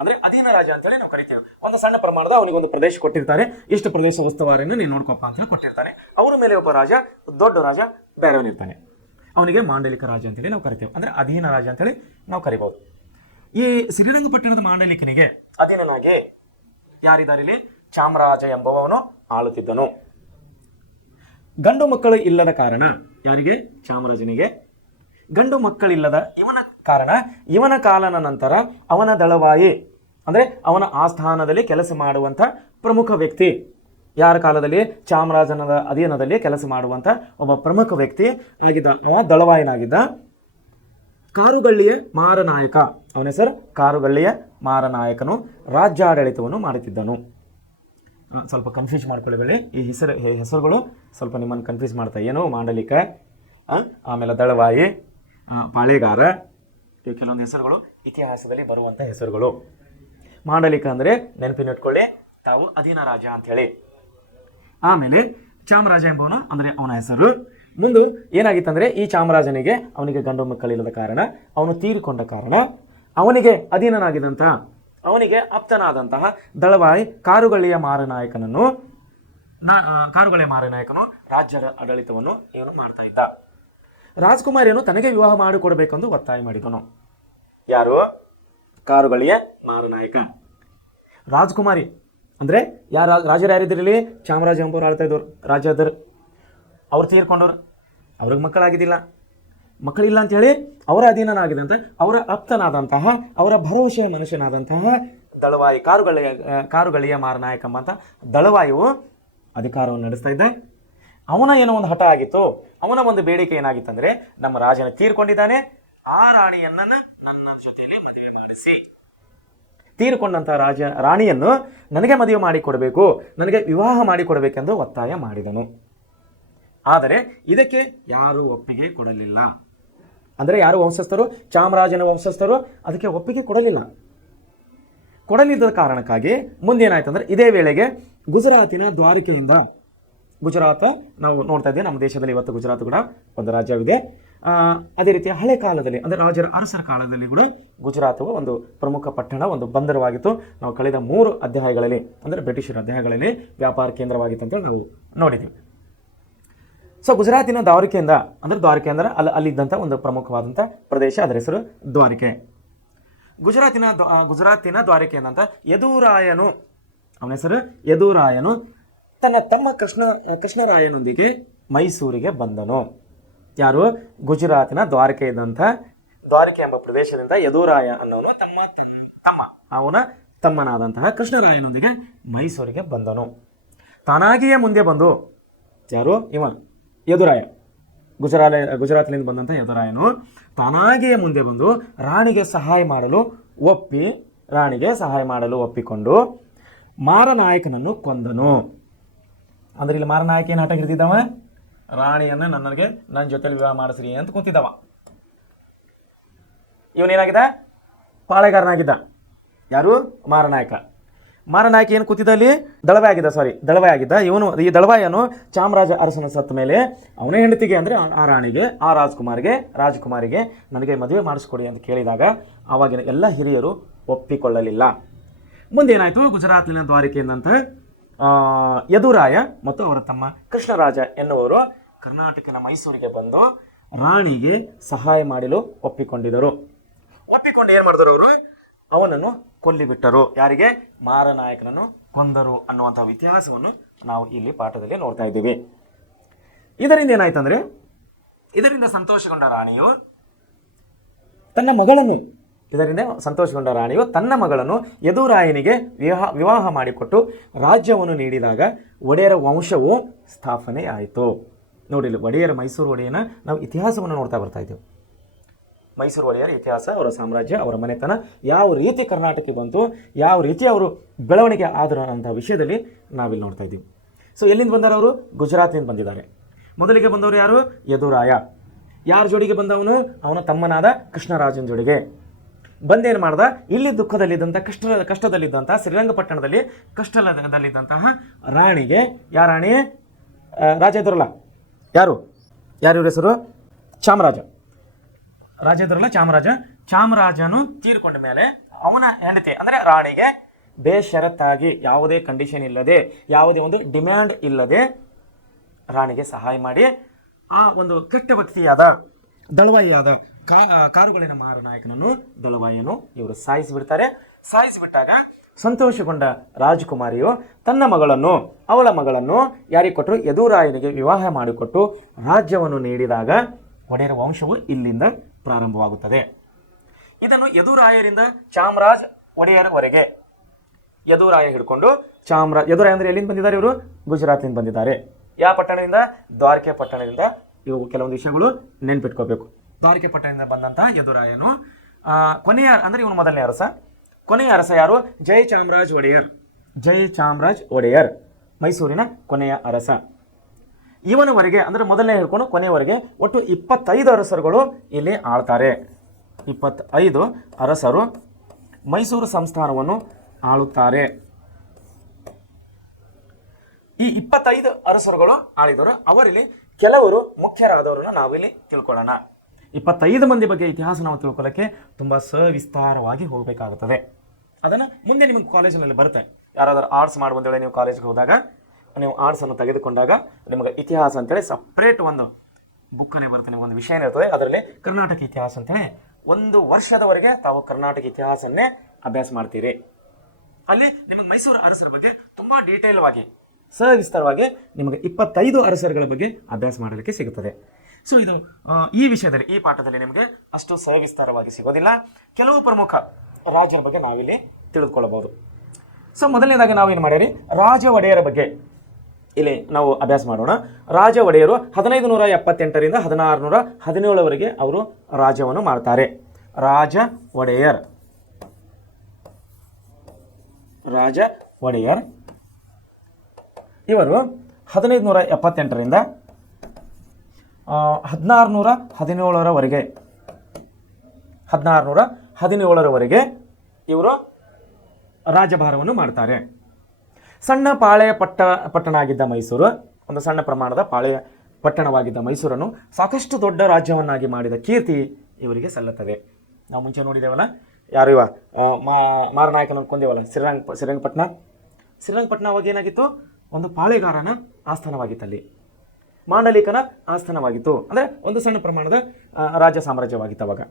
ಅಂದ್ರೆ ಅಧೀನ ರಾಜ ಅಂತೇಳಿ ನಾವು ಕರಿತೀವಿ. ಒಂದು ಸಣ್ಣ ಪ್ರಮಾಣದ ಅವನಿಗೆ ಒಂದು ಪ್ರದೇಶ ಕೊಟ್ಟಿರ್ತಾರೆ, ಇಷ್ಟು ಪ್ರದೇಶ ಉಸ್ತುವಾರಿಯನ್ನು ನೀನು ನೋಡ್ಕೊಪ್ಪ ಅಂತ ಕೊಟ್ಟಿರ್ತಾರೆ. ಅವರ ಮೇಲೆ ಒಬ್ಬ ರಾಜ, ದೊಡ್ಡ ರಾಜ ಬೇರೆಯವನಿರ್ತಾನೆ, ಅವನಿಗೆ ಮಾಂಡಲಿಕ ರಾಜ ಅಂತೇಳಿ ನಾವು ಕರಿತೀವಿ, ಅಂದ್ರೆ ಅಧೀನ ರಾಜ ಅಂತೇಳಿ ನಾವು ಕರಿಬಹುದು. ಈ ಶ್ರೀರಂಗಪಟ್ಟಣದ ಮಾಂಡಲಿಕನಿಗೆ ಅಧೀನನಾಗಿ ಯಾರಿದ್ದಾರೆ ಇಲ್ಲಿ, ಚಾಮರಾಜ ಎಂಬುವವನು ಆಳುತ್ತಿದ್ದನು. ಗಂಡು ಮಕ್ಕಳು ಇಲ್ಲದ ಕಾರಣ, ಯಾರಿಗೆ, ಚಾಮರಾಜನಿಗೆ ಗಂಡು ಮಕ್ಕಳಿಲ್ಲದ ಇವನ ಕಾಲನ ನಂತರ ಅವನ ದಳವಾಯಿ ಅಂದರೆ ಅವನ ಆಸ್ಥಾನದಲ್ಲಿ ಕೆಲಸ ಮಾಡುವಂಥ ಪ್ರಮುಖ ವ್ಯಕ್ತಿ, ಯಾರ ಕಾಲದಲ್ಲಿ, ಚಾಮರಾಜನದ ಅಧೀನದಲ್ಲಿ ಕೆಲಸ ಮಾಡುವಂಥ ಒಬ್ಬ ಪ್ರಮುಖ ವ್ಯಕ್ತಿ ಆಗಿದ್ದ, ಅವ ದಳವಾಯಿನಾಗಿದ್ದ ಕಾರುಗಳ್ಳಿಯ ಮಾರನಾಯಕ. ಅವನ ಹೆಸರು ಕಾರುಗಳ್ಳಿಯ ಮಾರನಾಯಕನು ರಾಜ್ಯಾಡಳಿತವನ್ನು ಮಾಡುತ್ತಿದ್ದನು. ಸ್ವಲ್ಪ ಕನ್ಫ್ಯೂಸ್ ಮಾಡ್ಕೊಳ್ಳಿ, ಈ ಹೆಸರುಗಳು ಸ್ವಲ್ಪ ನಿಮ್ಮನ್ನು ಕನ್ಫ್ಯೂಸ್ ಮಾಡ್ತಾ, ಏನು ಮಾಂಡಲಿಕ, ಆಮೇಲೆ ದಳವಾಯಿ, ಪಾಳೆಗಾರ, ಇವು ಕೆಲವೊಂದು ಹೆಸರುಗಳು ಇತಿಹಾಸದಲ್ಲಿ ಬರುವಂಥ ಹೆಸರುಗಳು. ಮಾಂಡಲಿಕ ಅಂದರೆ ನೆನಪಿನಿಟ್ಕೊಳ್ಳಿ ತಾವು ಅಧೀನ ರಾಜ ಅಂಥೇಳಿ. ಆಮೇಲೆ ಚಾಮರಾಜ ಎಂಬವನು ಅಂದರೆ ಅವನ ಹೆಸರು. ಮುಂದೆ ಏನಾಗಿತ್ತಂದರೆ, ಈ ಚಾಮರಾಜನಿಗೆ ಅವನಿಗೆ ಗಂಡು ಮಕ್ಕಳಿಲ್ಲದ ಕಾರಣ, ಅವನು ತೀರಿಕೊಂಡ ಕಾರಣ, ಅವನಿಗೆ ಅಧೀನನಾಗಿದ್ದಂಥ, ಅವನಿಗೆ ಆಪ್ತನಾದಂತಹ ದಳವಾಯಿ ಕಾರುಗಳ್ಳಿಯ ಮಾರನಾಯಕನು ರಾಜ್ಯದ ಆಡಳಿತವನ್ನು ಇವನು ಮಾಡ್ತಾ ಇದ್ದ. ರಾಜ್ಕುಮಾರಿಯನ್ನು ತನಗೆ ವಿವಾಹ ಮಾಡಿಕೊಡಬೇಕೆಂದು ಒತ್ತಾಯ ಮಾಡಿದನು. ಯಾರು, ಕಾರುಗಳ್ಳಿಯ ಮಾರನಾಯಕ. ರಾಜ್ಕುಮಾರಿ ಅಂದರೆ ರಾಜರು ಯಾರಿದ್ರಲ್ಲಿ, ಚಾಮರಾಜ ಎಂಬುವರು ಆಳ್ತಾ ಇದ್ದವರು, ರಾಜರು. ಅವ್ರು ತೀರ್ಕೊಂಡವ್ರು, ಅವ್ರಿಗೆ ಮಕ್ಕಳಿಲ್ಲ ಅಂಥೇಳಿ ಅವರ ಅಧೀನನಾಗಿದ್ದಂಥ, ಅವರ ಆಪ್ತನಾದಂತಹ, ಅವರ ಭರವಸೆಯ ಮನುಷ್ಯನಾದಂತಹ ದಳವಾಯಿ, ಕಾರುಗಳ್ಳಿಯ ಮಾರನಾಯಕ ಎಂಬಂಥ ದಳವಾಯು ಅಧಿಕಾರವನ್ನು ನಡೆಸ್ತಾ ಇದ್ದ. ಅವನ ಏನೋ ಒಂದು ಹಠ ಆಗಿತ್ತು, ಅವನ ಒಂದು ಬೇಡಿಕೆ ಏನಾಗಿತ್ತಂದರೆ, ನಮ್ಮ ರಾಜನ ತೀರ್ಕೊಂಡಿದ್ದಾನೆ, ಆ ರಾಣಿಯನ್ನ ನನ್ನ ಜೊತೆಯಲ್ಲಿ ಮದುವೆ ಮಾಡಿಸಿ, ತೀರ್ಕೊಂಡಂಥ ರಾಣಿಯನ್ನು ನನಗೆ ಮದುವೆ ಮಾಡಿಕೊಡಬೇಕು, ನನಗೆ ವಿವಾಹ ಮಾಡಿಕೊಡಬೇಕೆಂದು ಒತ್ತಾಯ ಮಾಡಿದನು. ಆದರೆ ಇದಕ್ಕೆ ಯಾರೂ ಒಪ್ಪಿಗೆ ಕೊಡಲಿಲ್ಲ. ಅಂದರೆ ಯಾರು ವಂಶಸ್ಥರು, ಚಾಮರಾಜನ ವಂಶಸ್ಥರು ಅದಕ್ಕೆ ಒಪ್ಪಿಗೆ ಕೊಡಲಿಲ್ಲ. ಕೊಡಲಿದ್ದ ಕಾರಣಕ್ಕಾಗಿ ಮುಂದೇನಾಯ್ತು ಅಂದರೆ ಇದೇ ವೇಳೆಗೆ ಗುಜರಾತಿನ ದ್ವಾರಕೆಯಿಂದ, ಗುಜರಾತ್ ನಾವು ನೋಡ್ತಾ ಇದ್ದೇವೆ ನಮ್ಮ ದೇಶದಲ್ಲಿ ಇವತ್ತು ಗುಜರಾತ್ ಕೂಡ ಒಂದು ರಾಜ್ಯವಿದೆ. ಅದೇ ರೀತಿಯ ಹಳೆ ಕಾಲದಲ್ಲಿ ಅಂದರೆ ರಾಜರ ಅರಸರ ಕಾಲದಲ್ಲಿ ಕೂಡ ಗುಜರಾತ್ ಒಂದು ಪ್ರಮುಖ ಪಟ್ಟಣ, ಒಂದು ಬಂದರವಾಗಿತ್ತು. ನಾವು ಕಳೆದ 3 ಅಧ್ಯಾಯಗಳಲ್ಲಿ ಅಂದರೆ ಬ್ರಿಟಿಷರ ಅಧ್ಯಾಯಗಳಲ್ಲಿ ವ್ಯಾಪಾರ ಕೇಂದ್ರವಾಗಿತ್ತು ಅಂತ ನಾವು ನೋಡಿದ್ದೀವಿ. ಸೊ ಗುಜರಾತಿನ ದ್ವಾರಕೆಯಿಂದ ಅಂದರೆ ದ್ವಾರಕೆ ಅಂದರೆ ಅಲ್ಲಿದ್ದಂಥ ಒಂದು ಪ್ರಮುಖವಾದಂಥ ಪ್ರದೇಶ, ಅದರ ಹೆಸರು ದ್ವಾರಕೆ. ಗುಜರಾತಿನ ದ್ವಾರಕೆಯಿಂದ ಅಂತ ಯದುರಾಯನು, ಅವನ ಹೆಸರು ಯದುರಾಯನು, ತನ್ನ ತಮ್ಮ ಕೃಷ್ಣರಾಯನೊಂದಿಗೆ ಮೈಸೂರಿಗೆ ಬಂದನು. ಯಾರು? ಗುಜರಾತಿನ ದ್ವಾರಕೆ ಎಂಬ ಪ್ರದೇಶದಿಂದ ಯದುರಾಯ ಅನ್ನೋನು ಅವನ ತಮ್ಮನಾದಂತಹ ಕೃಷ್ಣರಾಯನೊಂದಿಗೆ ಮೈಸೂರಿಗೆ ಬಂದನು. ತಾನಾಗಿಯೇ ಮುಂದೆ ಬಂದು, ಯಾರು? ಯದುರಾಯ, ಗುಜರಾತ್ನಿಂದ ಬಂದಂಥ ಯದುರಾಯನು ತಾನಾಗಿಯೇ ಮುಂದೆ ಬಂದು ರಾಣಿಗೆ ಸಹಾಯ ಮಾಡಲು ಒಪ್ಪಿಕೊಂಡು ಮಾರನಾಯಕನನ್ನು ಕೊಂದನು. ಅಂದ್ರೆ ಇಲ್ಲಿ ಮಾರನಾಯಕ ಏನು ಆಟ ಹಿಡಿದಿದ್ದವ? ರಾಣಿಯನ್ನು ನನ್ನ ಜೊತೆಲಿ ವಿವಾಹ ಮಾಡಿಸ್ರಿ ಅಂತ ಕೂತಿದ್ದವ. ಇವನೇನಾಗಿದ್ದ? ಪಾಳೆಗಾರನಾಗಿದ್ದ. ಯಾರು? ಮಾರನಾಯಕ ಏನು ಕೂತಿದ್ದ ಅಲ್ಲಿ? ದಳವಾಯಿ ಆಗಿದ್ದ. ಈ ದಳವಾಯನು ಚಾಮರಾಜ ಅರಸನ ಸತ್ತ ಮೇಲೆ ಅವನೇ ಹೆಂಡತಿಗೆ ಅಂದರೆ ಆ ರಾಣಿಗೆ, ಆ ರಾಜಕುಮಾರಿಗೆ ನನಗೆ ಮದುವೆ ಮಾಡಿಸ್ಕೊಡಿ ಅಂತ ಕೇಳಿದಾಗ ಆವಾಗಿನ ಎಲ್ಲ ಹಿರಿಯರು ಒಪ್ಪಿಕೊಳ್ಳಲಿಲ್ಲ. ಮುಂದೇನಾಯಿತು? ಗುಜರಾತ್ನ ದ್ವಾರಕೆಯಿಂದಂತ ಯದುರಾಯ ಮತ್ತು ಅವರ ತಮ್ಮ ಕೃಷ್ಣರಾಜ ಎನ್ನುವರು ಕರ್ನಾಟಕನ ಮೈಸೂರಿಗೆ ಬಂದು ರಾಣಿಗೆ ಸಹಾಯ ಮಾಡಲು ಒಪ್ಪಿಕೊಂಡು ಏನು ಮಾಡಿದರು? ಅವರು ಅವನನ್ನು ಕೊಲ್ಲಿಬಿಟ್ಟರು. ಯಾರಿಗೆ? ಮಾರನಾಯಕನನ್ನು ಕೊಂದರು ಅನ್ನುವಂಥ ಇತಿಹಾಸವನ್ನು ನಾವು ಇಲ್ಲಿ ಪಾಠದಲ್ಲಿ ನೋಡ್ತಾ ಇದ್ದೀವಿ. ಇದರಿಂದ ಏನಾಯ್ತಂದ್ರೆ, ಇದರಿಂದ ಸಂತೋಷಗೊಂಡ ರಾಣಿಯು ತನ್ನ ಮಗಳನ್ನು ಯದುರಾಯನಿಗೆ ವಿವಾಹ ಮಾಡಿಕೊಟ್ಟು ರಾಜ್ಯವನ್ನು ನೀಡಿದಾಗ ಒಡೆಯರ ವಂಶವು ಸ್ಥಾಪನೆಯಾಯಿತು. ನೋಡಿ, ಮೈಸೂರು ಒಡೆಯನ ನಾವು ಇತಿಹಾಸವನ್ನು ನೋಡ್ತಾ ಬರ್ತಾ ಇದ್ದೇವೆ. ಮೈಸೂರು ಒಡೆಯರ ಇತಿಹಾಸ, ಅವರ ಸಾಮ್ರಾಜ್ಯ, ಅವರ ಮನೆತನ ಯಾವ ರೀತಿ ಕರ್ನಾಟಕಕ್ಕೆ ಬಂತು, ಯಾವ ರೀತಿ ಅವರು ಬೆಳವಣಿಗೆ ಆದರು ಅನ್ನೋಂಥ ವಿಷಯದಲ್ಲಿ ನಾವಿಲ್ಲಿ ನೋಡ್ತಾ ಇದ್ದೀವಿ. ಸೊ ಎಲ್ಲಿಂದ ಬಂದಾರ ಅವರು? ಗುಜರಾತ್ನಿಂದ ಬಂದಿದ್ದಾರೆ. ಮೊದಲಿಗೆ ಬಂದವರು ಯಾರು? ಯದುರಾಯ. ಯಾರ ಜೋಡಿಗೆ ಬಂದವನು? ಅವನ ತಮ್ಮನಾದ ಕೃಷ್ಣರಾಜನ ಜೋಡಿಗೆ ಬಂದೇನು ಮಾಡ್ದ? ಇಲ್ಲಿ ದುಃಖದಲ್ಲಿದ್ದಂಥ ಕಷ್ಟದಲ್ಲಿದ್ದಂತಹ ಶ್ರೀರಂಗಪಟ್ಟಣದಲ್ಲಿ ಕಷ್ಟದಲ್ಲಿದ್ದಂತಹ ರಾಣಿಗೆ, ರಾಣಿ? ರಾಜ ಇದ್ರಲ್ಲ, ಯಾರು ಇವ್ರ ಹೆಸರು? ಚಾಮರಾಜ. ರಾಜ ಇದ್ರಲ್ಲ, ಚಾಮರಾಜನು ತೀರ್ಕೊಂಡ ಮೇಲೆ ಅವನ ಹೆಂಡತಿ ಅಂದರೆ ರಾಣಿಗೆ ಬೇಷರತ್ತಾಗಿ, ಯಾವುದೇ ಕಂಡೀಷನ್ ಇಲ್ಲದೆ, ಯಾವುದೇ ಒಂದು ಡಿಮ್ಯಾಂಡ್ ಇಲ್ಲದೆ ರಾಣಿಗೆ ಸಹಾಯ ಮಾಡಿ ಆ ಒಂದು ಕೆಟ್ಟ ವ್ಯಕ್ತಿಯಾದ ದಳವಾಯಿಯಾದ ಕಾರುಗಳಿನ ಮಾರನಾಯಕನನ್ನು, ದಳವಾಯಿಯನ್ನು ಇವರು ಸಾಯಿಸಿಬಿಟ್ಟಾಗ ಸಂತೋಷಗೊಂಡ ರಾಜಕುಮಾರಿಯು ತನ್ನ ಅವಳ ಮಗಳನ್ನು ಯಾರಿಗೆ ಕೊಟ್ಟರು? ಯದುರಾಯನಿಗೆ ವಿವಾಹ ಮಾಡಿಕೊಟ್ಟು ರಾಜ್ಯವನ್ನು ನೀಡಿದಾಗ ಒಡೆಯರ ವಂಶವು ಇಲ್ಲಿಂದ ಪ್ರಾರಂಭವಾಗುತ್ತದೆ. ಇದನ್ನು ಯದುರಾಯರಿಂದ ಚಾಮರಾಜ ಒಡೆಯರವರೆಗೆ, ಯದುರಾಯ ಹಿಡ್ಕೊಂಡು ಯದುರಾಯ ಅಂದರೆ ಎಲ್ಲಿಂದ ಬಂದಿದ್ದಾರೆ ಇವರು? ಗುಜರಾತಿಂದ ಬಂದಿದ್ದಾರೆ. ಯಾವ ಪಟ್ಟಣದಿಂದ? ದ್ವಾರಕೆ ಪಟ್ಟಣದಿಂದ. ಇವು ಕೆಲವೊಂದು ವಿಷಯಗಳು ನೆನ್ಪಿಟ್ಕೋಬೇಕು. ದ್ವಾರಕೆ ಪಟ್ಟಣದಿಂದ ಬಂದಂತಹ ಯದುರಾಯನು ಕೊನೆಯ ಅಂದರೆ ಇವನು ಮೊದಲನೇ ಅರಸ. ಕೊನೆಯ ಅರಸ ಯಾರು? ಜಯಚಾಮರಾಜ ಒಡೆಯರ್, ಮೈಸೂರಿನ ಕೊನೆಯ ಅರಸ. ಇವನವರೆಗೆ ಅಂದರೆ ಮೊದಲನೇ ಹೇಳ್ಕೊಂಡು ಕೊನೆಯವರೆಗೆ ಒಟ್ಟು 25 ಅರಸರುಗಳು ಇಲ್ಲಿ ಆಳ್ತಾರೆ. 25 ಅರಸರು ಮೈಸೂರು ಸಂಸ್ಥಾನವನ್ನು ಆಳುತ್ತಾರೆ. ಈ 25 ಅರಸರುಗಳು ಆಳಿದರು. ಅವರಲ್ಲಿ ಕೆಲವರು ಮುಖ್ಯರಾದವರನ್ನ ನಾವಿಲ್ಲಿ ತಿಳ್ಕೊಳ್ಳೋಣ. 25 ಮಂದಿ ಬಗ್ಗೆ ಇತಿಹಾಸ ನಾವು ತಿಳ್ಕೊಳ್ಳೋಕ್ಕೆ ತುಂಬ ಸವಿಸ್ತಾರವಾಗಿ ಹೋಗಬೇಕಾಗುತ್ತದೆ. ಅದನ್ನು ಮುಂದೆ ನಿಮಗೆ ಕಾಲೇಜಿನಲ್ಲಿ ಬರುತ್ತೆ. ಯಾರಾದರೂ ಆರ್ಟ್ಸ್ ಮಾಡುವಂತೇಳಿ ನೀವು ಕಾಲೇಜಿಗೆ ಹೋದಾಗ, ನೀವು ಆರ್ಟ್ಸನ್ನು ತೆಗೆದುಕೊಂಡಾಗ ನಿಮಗೆ ಇತಿಹಾಸ ಅಂತೇಳಿ ಸಪ್ರೇಟ್ ಒಂದು ಬುಕ್ಕನೇ ಬರುತ್ತೆ, ನಿಮಗೆ ಒಂದು ವಿಷಯನೇ ಇರ್ತದೆ. ಅದರಲ್ಲಿ ಕರ್ನಾಟಕ ಇತಿಹಾಸ ಅಂತೇಳಿ 1 ವರ್ಷದವರೆಗೆ ತಾವು ಕರ್ನಾಟಕ ಇತಿಹಾಸನ್ನೇ ಅಭ್ಯಾಸ ಮಾಡ್ತೀರಿ. ಅಲ್ಲಿ ನಿಮಗೆ ಮೈಸೂರು ಅರಸರ ಬಗ್ಗೆ ತುಂಬ ಡೀಟೇಲ್ವಾಗಿ, ಸವಿಸ್ತಾರವಾಗಿ ನಿಮಗೆ 25 ಅರಸರುಗಳ ಬಗ್ಗೆ ಅಭ್ಯಾಸ ಮಾಡಲಿಕ್ಕೆ ಸಿಗುತ್ತದೆ. ಸೊ ಇದು ಈ ವಿಷಯದಲ್ಲಿ, ಈ ಪಾಠದಲ್ಲಿ ನಿಮಗೆ ಅಷ್ಟು ಸವಿಸ್ತಾರವಾಗಿ ಸಿಗೋದಿಲ್ಲ. ಕೆಲವು ಪ್ರಮುಖ ರಾಜರ ಬಗ್ಗೆ ನಾವಿಲ್ಲಿ ತಿಳಿದುಕೊಳ್ಳಬಹುದು. ಸೊ ಮೊದಲನೇದಾಗಿ ನಾವೇನು ಮಾಡಿರಿ? ರಾಜ ಒಡೆಯರ ಬಗ್ಗೆ ಇಲ್ಲಿ ನಾವು ಅಭ್ಯಾಸ ಮಾಡೋಣ. ರಾಜ ಒಡೆಯರು 1578ರಿಂದ 1617ವರೆಗೆ ಅವರು ರಾಜ್ಯವನ್ನು ಮಾಡ್ತಾರೆ. ರಾಜ ಒಡೆಯರ್ ಇವರು 1578ರಿಂದ 1617ರವರೆಗೆ ಇವರು ರಾಜ್ಯಭಾರವನ್ನು ಮಾಡ್ತಾರೆ. ಸಣ್ಣ ಪಾಳೆಯ ಪಟ್ಟಣ ಆಗಿದ್ದ ಮೈಸೂರು, ಒಂದು ಸಣ್ಣ ಪ್ರಮಾಣದ ಪಾಳೆಯ ಪಟ್ಟಣವಾಗಿದ್ದ ಮೈಸೂರನ್ನು ಸಾಕಷ್ಟು ದೊಡ್ಡ ರಾಜ್ಯವನ್ನಾಗಿ ಮಾಡಿದ ಕೀರ್ತಿ ಇವರಿಗೆ ಸಲ್ಲುತ್ತದೆ. ನಾವು ಮುಂಚೆ ನೋಡಿದ್ದೇವಲ್ಲ, ಯಾರು ಇವ ಮಾರನಾಯಕನ ಕೊಂದೇವಲ್ಲ, ಶ್ರೀರಂಗಪಟ್ಟಣ ಅವಾಗ ಏನಾಗಿತ್ತು, ಒಂದು ಪಾಳೆಗಾರನ ಆಸ್ಥಾನವಾಗಿತ್ತು, ಅಲ್ಲಿ ಮಾಂಡಲಿಕನ ಆಸ್ಥಾನವಾಗಿತ್ತು. ಅಂದರೆ ಒಂದು ಸಣ್ಣ ಪ್ರಮಾಣದ ರಾಜ್ಯ ಸಾಮ್ರಾಜ್ಯವಾಗಿತ್ತು ಅವಾಗ.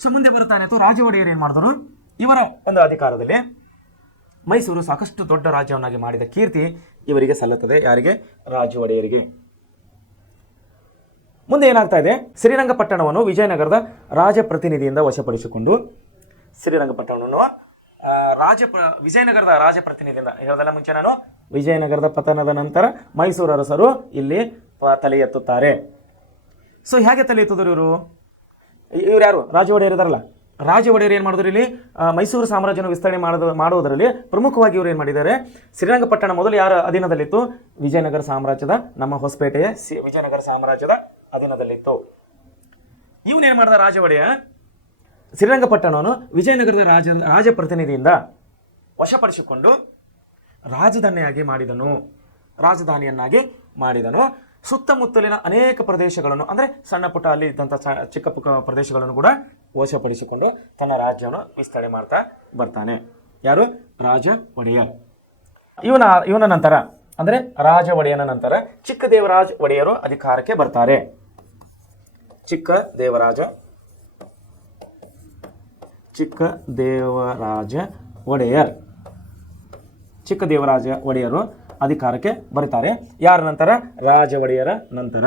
ಸೊ ಮುಂದೆ ಬರ್ತಾನೆ ರಾಜ ಒಡೆಯರು ಏನು ಮಾಡಿದ್ರು, ಇವರ ಒಂದು ಅಧಿಕಾರದಲ್ಲಿ ಮೈಸೂರು ಸಾಕಷ್ಟು ದೊಡ್ಡ ರಾಜ್ಯವನ್ನಾಗಿ ಮಾಡಿದ ಕೀರ್ತಿ ಇವರಿಗೆ ಸಲ್ಲುತ್ತದೆ. ಯಾರಿಗೆ? ರಾಜ ಒಡೆಯರಿಗೆ. ಮುಂದೆ ಏನಾಗ್ತಾ ಇದೆ, ಶ್ರೀರಂಗಪಟ್ಟಣವನ್ನು ವಿಜಯನಗರದ ರಾಜಪ್ರತಿನಿಧಿಯಿಂದ ವಶಪಡಿಸಿಕೊಂಡು, ಶ್ರೀರಂಗಪಟ್ಟಣವನ್ನು ವಿಜಯನಗರದ ರಾಜಪ್ರತಿನಿಧಿಯಿಂದ, ಹೇಳೋದಲ್ಲ ಮುಂಚೆ ನಾನು, ವಿಜಯನಗರದ ಪತನದ ನಂತರ ಮೈಸೂರು ಅರಸರು ಇಲ್ಲಿ ತಲೆ ಎತ್ತುತ್ತಾರೆ. ಸೊ ಹೇಗೆ ತಲೆ ಎತ್ತಿದ್ರು ಇವ್ರು ಯಾರು? ರಾಜ ಒಡೆಯರ್ ಇದಾರಲ್ಲ, ರಾಜ ಒಡೆಯರು ಏನು ಮಾಡಿದ್ರು, ಇಲ್ಲಿ ಮೈಸೂರು ಸಾಮ್ರಾಜ್ಯನ ವಿಸ್ತರಣೆ ಮಾಡುವುದರಲ್ಲಿ ಪ್ರಮುಖವಾಗಿ ಇವರು ಏನು ಮಾಡಿದ್ದಾರೆ, ಶ್ರೀರಂಗಪಟ್ಟಣ ಮೊದಲು ಯಾರ ಅಧೀನದಲ್ಲಿತ್ತು? ವಿಜಯನಗರ ಸಾಮ್ರಾಜ್ಯದ, ನಮ್ಮ ಹೊಸಪೇಟೆಯ ವಿಜಯನಗರ ಸಾಮ್ರಾಜ್ಯದ ಅಧೀನದಲ್ಲಿತ್ತು. ಇವನೇನು ಮಾಡಿದ, ರಾಜ ಒಡೆಯ ಶ್ರೀರಂಗಪಟ್ಟಣವನ್ನು ವಿಜಯನಗರದ ರಾಜಪ್ರತಿನಿಧಿಯಿಂದ ವಶಪಡಿಸಿಕೊಂಡು ರಾಜಧಾನಿಯನ್ನಾಗಿ ಮಾಡಿದನು. ಸುತ್ತಮುತ್ತಲಿನ ಅನೇಕ ಪ್ರದೇಶಗಳನ್ನು, ಅಂದರೆ ಸಣ್ಣ ಪುಟ್ಟ ಅಲ್ಲಿ ಇದ್ದಂಥ ಚಿಕ್ಕ ಪುಕ್ಕ ಪ್ರದೇಶಗಳನ್ನು ಕೂಡ ವಶಪಡಿಸಿಕೊಂಡು ತನ್ನ ರಾಜ್ಯವನ್ನು ವಿಸ್ತರಣೆ ಮಾಡ್ತಾ ಬರ್ತಾನೆ. ಯಾರು? ರಾಜ ಒಡೆಯರ್. ಇವನ ನಂತರ, ಅಂದರೆ ರಾಜ ಒಡೆಯನ ನಂತರ ಚಿಕ್ಕದೇವರಾಜ ಒಡೆಯರು ಅಧಿಕಾರಕ್ಕೆ ಬರ್ತಾರೆ. ಚಿಕ್ಕದೇವರಾಜ ಒಡೆಯರು ಅಧಿಕಾರಕ್ಕೆ ಬರ್ತಾರೆ. ಯಾರ ನಂತರ? ರಾಜ ಒಡೆಯರ ನಂತರ.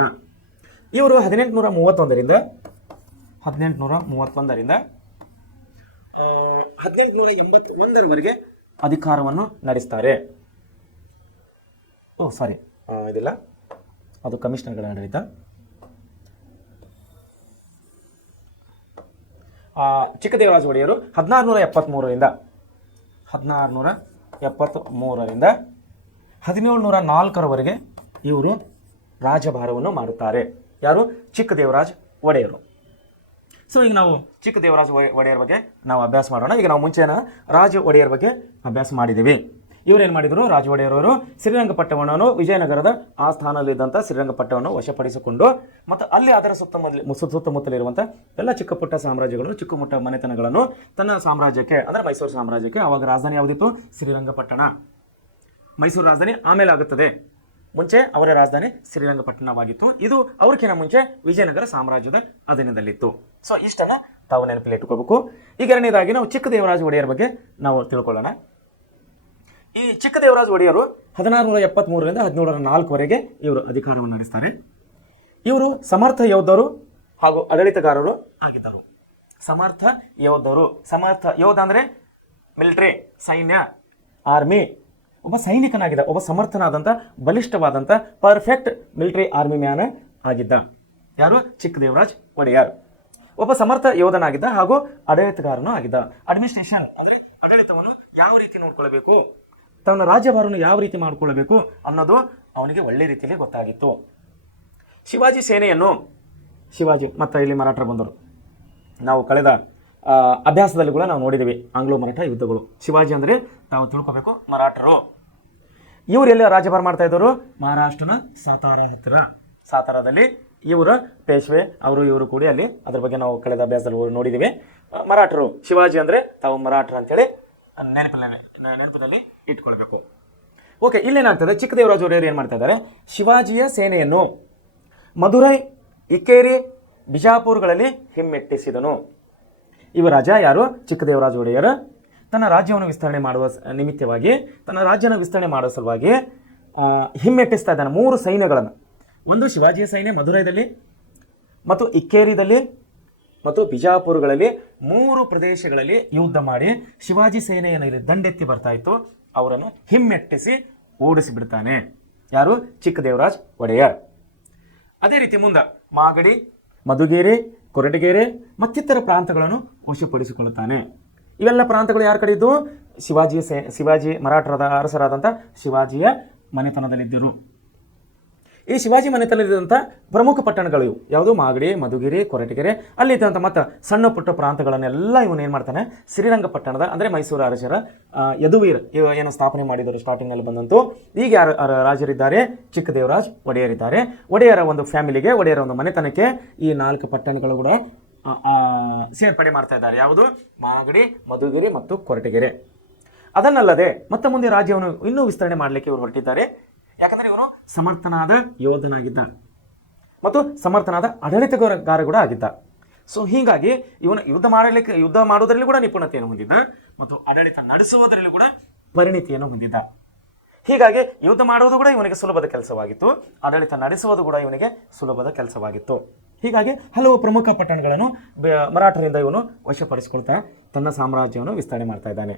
ಇವರು 1831ರಿಂದ 1881ರವರೆಗೆ ಅಧಿಕಾರವನ್ನು ನಡೆಸ್ತಾರೆ. ಇದಿಲ್ಲ, ಅದು ಕಮಿಷನರ್ಗಳ ಆಡಳಿತ. ಚಿಕ್ಕದೇವರಾಜ ಒಡೆಯರು 1673ರಿಂದ 1704ರವರೆಗೆ ಇವರು ರಾಜಭಾರವನ್ನು ಮಾಡುತ್ತಾರೆ. ಯಾರು? ಚಿಕ್ಕದೇವರಾಜ ಒಡೆಯರು. ಸೊ ಈಗ ನಾವು ಚಿಕ್ಕದೇವರಾಜ ಒಡೆಯರ್ ಬಗ್ಗೆ ನಾವು ಅಭ್ಯಾಸ ಮಾಡೋಣ. ಈಗ ನಾವು ಮುಂಚೆನ ರಾಜ ಒಡೆಯರ್ ಬಗ್ಗೆ ಅಭ್ಯಾಸ ಮಾಡಿದ್ದೀವಿ. ಇವರೇನು ಮಾಡಿದರು, ರಾಜ ಒಡೆಯರವರು ಶ್ರೀರಂಗಪಟ್ಟಣವನ್ನು, ವಿಜಯನಗರದ ಆ ಸ್ಥಾನದಲ್ಲಿದ್ದಂಥ ಶ್ರೀರಂಗಪಟ್ಟಣವನ್ನು ವಶಪಡಿಸಿಕೊಂಡು, ಮತ್ತು ಅಲ್ಲಿ ಅದರ ಸುತ್ತಮುತ್ತಲಿರುವಂಥ ಎಲ್ಲ ಚಿಕ್ಕ ಪುಟ್ಟ ಸಾಮ್ರಾಜ್ಯಗಳು, ಚಿಕ್ಕ ಪುಟ್ಟ ಮನೆತನಗಳನ್ನು ತನ್ನ ಸಾಮ್ರಾಜ್ಯಕ್ಕೆ, ಅಂದರೆ ಮೈಸೂರು ಸಾಮ್ರಾಜ್ಯಕ್ಕೆ, ಆವಾಗ ರಾಜಧಾನಿ ಯಾವುದಿತ್ತು? ಶ್ರೀರಂಗಪಟ್ಟಣ. ಮೈಸೂರು ರಾಜಧಾನಿ ಆಮೇಲೆ ಆಗುತ್ತದೆ. ಮುಂಚೆ ಅವರ ರಾಜಧಾನಿ ಶ್ರೀರಂಗಪಟ್ಟಣವಾಗಿತ್ತು. ಇದು ಅವ್ರಕ್ಕಿಂತ ಮುಂಚೆ ವಿಜಯನಗರ ಸಾಮ್ರಾಜ್ಯದ ಅಧೀನದಲ್ಲಿತ್ತು. ಸೊ ಇಷ್ಟನ್ನು ತಾವು ನೆನಪಿನಲ್ಲಿ ಇಟ್ಟುಕೋಬೇಕು. ಈಗ ಎರಡನೇದಾಗಿ ನಾವು ಚಿಕ್ಕದೇವರಾಜ ಒಡೆಯರ್ ಬಗ್ಗೆ ನಾವು ತಿಳ್ಕೊಳ್ಳೋಣ. ಈ ಚಿಕ್ಕದೇವರಾಜ ಒಡೆಯರು 1673ರಿಂದ 1704ವರೆಗೆ ಇವರು ಅಧಿಕಾರವನ್ನು ನಡೆಸ್ತಾರೆ. ಇವರು ಸಮರ್ಥ ಯೋಧರು ಹಾಗೂ ಆಡಳಿತಗಾರರು ಆಗಿದ್ದರು. ಸಮರ್ಥ ಯೋಧ ಅಂದರೆ ಮಿಲಿಟರಿ, ಸೈನ್ಯ, ಆರ್ಮಿ. ಒಬ್ಬ ಸೈನಿಕನಾಗಿದ್ದ, ಒಬ್ಬ ಸಮರ್ಥನಾದಂಥ, ಬಲಿಷ್ಠವಾದಂಥ, ಪರ್ಫೆಕ್ಟ್ ಮಿಲಿಟರಿ ಆರ್ಮಿ ಮ್ಯಾನ್ ಆಗಿದ್ದ. ಯಾರು? ಚಿಕ್ಕದೇವರಾಜ ಒಡೆಯರ್. ಒಬ್ಬ ಸಮರ್ಥ ಯೋಧನಾಗಿದ್ದ ಹಾಗೂ ಆಡಳಿತಗಾರನೂ ಆಗಿದ್ದ. ಅಡ್ಮಿನಿಸ್ಟ್ರೇಷನ್ ಅಂದರೆ ಆಡಳಿತವನ್ನು ಯಾವ ರೀತಿ ನೋಡ್ಕೊಳ್ಬೇಕು, ತನ್ನ ರಾಜ್ಯಭಾರವನ್ನು ಯಾವ ರೀತಿ ಮಾಡಿಕೊಳ್ಳಬೇಕು ಅನ್ನೋದು ಅವನಿಗೆ ಒಳ್ಳೆ ರೀತಿಯಲ್ಲಿ ಗೊತ್ತಾಗಿತ್ತು. ಶಿವಾಜಿ ಮತ್ತು ಇಲ್ಲಿ ಮರಾಠರು ಬಂದರು. ನಾವು ಕಳೆದ ಅಭ್ಯಾಸದಲ್ಲಿ ಕೂಡ ನಾವು ನೋಡಿದ್ದೀವಿ ಆಂಗ್ಲೋ ಮರಾಠ ಯುದ್ಧಗಳು. ಶಿವಾಜಿ ಅಂದರೆ ನಾವು ತಿಳ್ಕೊಬೇಕು, ಮರಾಠರು. ಇವರೆಲ್ಲ ರಾಜ್ಯಭಾರ ಮಾಡ್ತಾ ಇದ್ದವರು ಮಹಾರಾಷ್ಟ್ರನ ಸಾತಾರದಲ್ಲಿ ಇವರ ಪೇಶ್ವೆ ಇವರು ಕೂಡಿ ಅಲ್ಲಿ, ಅದ್ರ ಬಗ್ಗೆ ನಾವು ಕಳೆದ ಅಭ್ಯಾಸದಲ್ಲಿ ನೋಡಿದ್ದೀವಿ. ಮರಾಠರು, ಶಿವಾಜಿ ಅಂದರೆ ತಾವು ಮರಾಠರು ಅಂತೇಳಿ ನೆನಪಿನಲ್ಲಿ ಇಟ್ಕೊಳ್ಬೇಕು. ಓಕೆ, ಇಲ್ಲೇನಾಗ್ತದೆ, ಚಿಕ್ಕದೇವರಾಜ ಒಡೆಯರು ಏನು ಮಾಡ್ತಾ ಇದ್ದಾರೆ, ಶಿವಾಜಿಯ ಸೇನೆಯನ್ನು ಮಧುರೈ, ಇಕ್ಕೇರಿ, ಬಿಜಾಪುರಗಳಲ್ಲಿ ಹಿಮ್ಮೆಟ್ಟಿಸಿದನು. ಇವ ರಾಜ ಯಾರು? ಚಿಕ್ಕದೇವರಾಜ ಒಡೆಯರು ತನ್ನ ರಾಜ್ಯವನ್ನು ವಿಸ್ತರಣೆ ಮಾಡುವ ನಿಮಿತ್ತವಾಗಿ, ತನ್ನ ರಾಜ್ಯನ ವಿಸ್ತರಣೆ ಮಾಡುವ ಸಲುವಾಗಿ ಹಿಮ್ಮೆಟ್ಟಿಸ್ತಾ ಇದ್ದಾನೆ 3 ಸೈನ್ಯಗಳನ್ನು. ಒಂದು ಶಿವಾಜಿಯ ಸೈನ್ಯ ಮಧುರೈದಲ್ಲಿ ಮತ್ತು ಇಕ್ಕೇರಿದಲ್ಲಿ ಮತ್ತು ಬಿಜಾಪುರಗಳಲ್ಲಿ 3 ಪ್ರದೇಶಗಳಲ್ಲಿ ಯುದ್ಧ ಮಾಡಿ ಶಿವಾಜಿ ಸೇನೆಯನ್ನು ದಂಡೆತ್ತಿ ಬರ್ತಾ ಇತ್ತು, ಅವರನ್ನು ಹಿಮ್ಮೆಟ್ಟಿಸಿ ಓಡಿಸಿಬಿಡ್ತಾನೆ. ಯಾರು? ಚಿಕ್ಕದೇವರಾಜ ಒಡೆಯರ್. ಅದೇ ರೀತಿ ಮುಂದೆ ಮಾಗಡಿ, ಮಧುಗಿರಿ, ಕೊರಟಗೆರೆ ಮತ್ತಿತರ ಪ್ರಾಂತಗಳನ್ನು ವಶಪಡಿಸಿಕೊಳ್ಳುತ್ತಾನೆ. ಇವೆಲ್ಲ ಪ್ರಾಂತಗಳು ಯಾರ ಕಡೆ ಇದ್ದು? ಶಿವಾಜಿ ಮರಾಠರದ ಅರಸರಾದಂಥ ಶಿವಾಜಿಯ ಮನೆತನದಲ್ಲಿದ್ದರು. ಈ ಶಿವಾಜಿ ಮನೆತನದಲ್ಲಿದ್ದಂಥ ಪ್ರಮುಖ ಪಟ್ಟಣಗಳು ಇವು ಯಾವುದು ಮಾಗಡಿ, ಮಧುಗಿರಿ, ಕೊರಟಗೆರೆ, ಅಲ್ಲಿದ್ದಂಥ ಮತ್ತು ಸಣ್ಣ ಪುಟ್ಟ ಪ್ರಾಂತಗಳನ್ನೆಲ್ಲ ಇವನು ಏನು ಮಾಡ್ತಾನೆ, ಶ್ರೀರಂಗಪಟ್ಟಣದ ಅಂದರೆ ಮೈಸೂರು ಅರಸರ ಯದುವೀರ್ ಇವ ಏನು ಸ್ಥಾಪನೆ ಮಾಡಿದರು ಸ್ಟಾರ್ಟಿಂಗ್ನಲ್ಲಿ ಬಂದಂತೂ. ಈಗ ಯಾರು ರಾಜರಿದ್ದಾರೆ, ಚಿಕ್ಕದೇವರಾಜ ಒಡೆಯರಿದ್ದಾರೆ. ಒಡೆಯರ ಒಂದು ಫ್ಯಾಮಿಲಿಗೆ, ಒಡೆಯರ ಒಂದು ಮನೆತನಕ್ಕೆ ಈ 4 ಪಟ್ಟಣಗಳು ಕೂಡ ಸೇರ್ಪಡೆ ಮಾಡ್ತಾ ಇದ್ದಾರೆ. ಯಾವುದು? ಮಾಗಡಿ, ಮಧುಗಿರಿ ಮತ್ತು ಕೊರಟಗೆರೆ. ಅದನ್ನಲ್ಲದೆ ಮತ್ತೆ ಮುಂದೆ ರಾಜ್ಯವನ್ನು ಇನ್ನೂ ವಿಸ್ತರಣೆ ಮಾಡಲಿಕ್ಕೆ ಇವರು ಹೊರಟಿದ್ದಾರೆ. ಯಾಕಂದರೆ ಇವನು ಸಮರ್ಥನಾದ ಯೋಧನಾಗಿದ್ದ ಮತ್ತು ಸಮರ್ಥನಾದ ಆಡಳಿತಗಾರ ಕೂಡ ಆಗಿದ್ದ. ಸೊ ಹೀಗಾಗಿ ಇವನು ಯುದ್ಧ ಮಾಡೋದರಲ್ಲಿ ಕೂಡ ನಿಪುಣತೆಯನ್ನು ಹೊಂದಿದ್ದ ಮತ್ತು ಆಡಳಿತ ನಡೆಸುವುದರಲ್ಲಿ ಕೂಡ ಪರಿಣಿತಿಯನ್ನು ಹೊಂದಿದ್ದ. ಹೀಗಾಗಿ ಯುದ್ಧ ಮಾಡುವುದು ಕೂಡ ಇವನಿಗೆ ಸುಲಭದ ಕೆಲಸವಾಗಿತ್ತು, ಆಡಳಿತ ನಡೆಸುವುದು ಕೂಡ ಇವನಿಗೆ ಸುಲಭದ ಕೆಲಸವಾಗಿತ್ತು. ಹೀಗಾಗಿ ಹಲವು ಪ್ರಮುಖ ಪಟ್ಟಣಗಳನ್ನು ಮರಾಠರಿಂದ ಇವನು ವಶಪಡಿಸಿಕೊಳ್ತಾ ತನ್ನ ಸಾಮ್ರಾಜ್ಯವನ್ನು ವಿಸ್ತರಣೆ ಮಾಡ್ತಾ ಇದ್ದಾನೆ.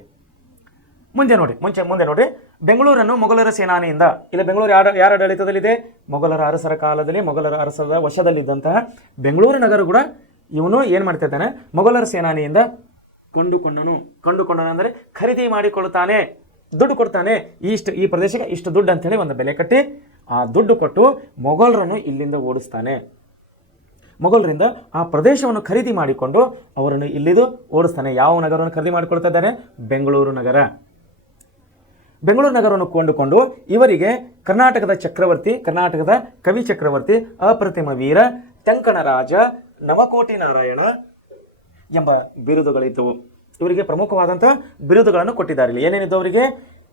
ಮುಂದೆ ನೋಡಿ, ಬೆಂಗಳೂರನ್ನು ಮೊಘಲರ ಸೇನಾನಿಯಿಂದ, ಇಲ್ಲಿ ಬೆಂಗಳೂರು ಯಾರ ಆಡಳಿತದಲ್ಲಿದೆ? ಮೊಘಲರ ಅರಸರ ಕಾಲದಲ್ಲಿ, ಮೊಘಲರ ಅರಸರ ವಶದಲ್ಲಿದ್ದಂತಹ ಬೆಂಗಳೂರು ನಗರ ಕೂಡ ಇವನು ಏನು ಮಾಡ್ತಾ ಇದ್ದಾನೆ, ಮೊಘಲರ ಸೇನಾನಿಯಿಂದ ಕೊಂಡುಕೊಂಡನು ಅಂದರೆ ಖರೀದಿ ಮಾಡಿಕೊಳ್ಳುತ್ತಾನೆ, ದುಡ್ಡು ಕೊಡ್ತಾನೆ. ಈ ಪ್ರದೇಶಕ್ಕೆ ಇಷ್ಟು ದುಡ್ಡು ಅಂತೇಳಿ ಒಂದು ಬೆಲೆ ಕಟ್ಟಿ ಆ ದುಡ್ಡು ಕೊಟ್ಟು ಮೊಘಲರನ್ನು ಇಲ್ಲಿಂದ ಓಡಿಸ್ತಾನೆ. ಮೊಘಲರಿಂದ ಆ ಪ್ರದೇಶವನ್ನು ಖರೀದಿ ಮಾಡಿಕೊಂಡು ಅವರನ್ನು ಇಲ್ಲಿದು ಓಡಿಸ್ತಾನೆ. ಯಾವ ನಗರವನ್ನು ಖರೀದಿ ಮಾಡಿಕೊಳ್ತಾ ಇದ್ದಾರೆ? ಬೆಂಗಳೂರು ನಗರ. ಬೆಂಗಳೂರು ನಗರವನ್ನು ಕೊಂಡುಕೊಂಡು ಇವರಿಗೆ ಕರ್ನಾಟಕದ ಕವಿ ಚಕ್ರವರ್ತಿ, ಅಪ್ರತಿಮ ವೀರ, ತೆಂಕಣ ರಾಜ, ನವಕೋಟಿ ನಾರಾಯಣ ಎಂಬ ಬಿರುದುಗಳಿದ್ದವು. ಇವರಿಗೆ ಪ್ರಮುಖವಾದಂತಹ ಬಿರುದುಗಳನ್ನು ಕೊಟ್ಟಿದ್ದಾರೆ. ಇಲ್ಲಿ ಏನೇನಿದ್ದು ಅವರಿಗೆ?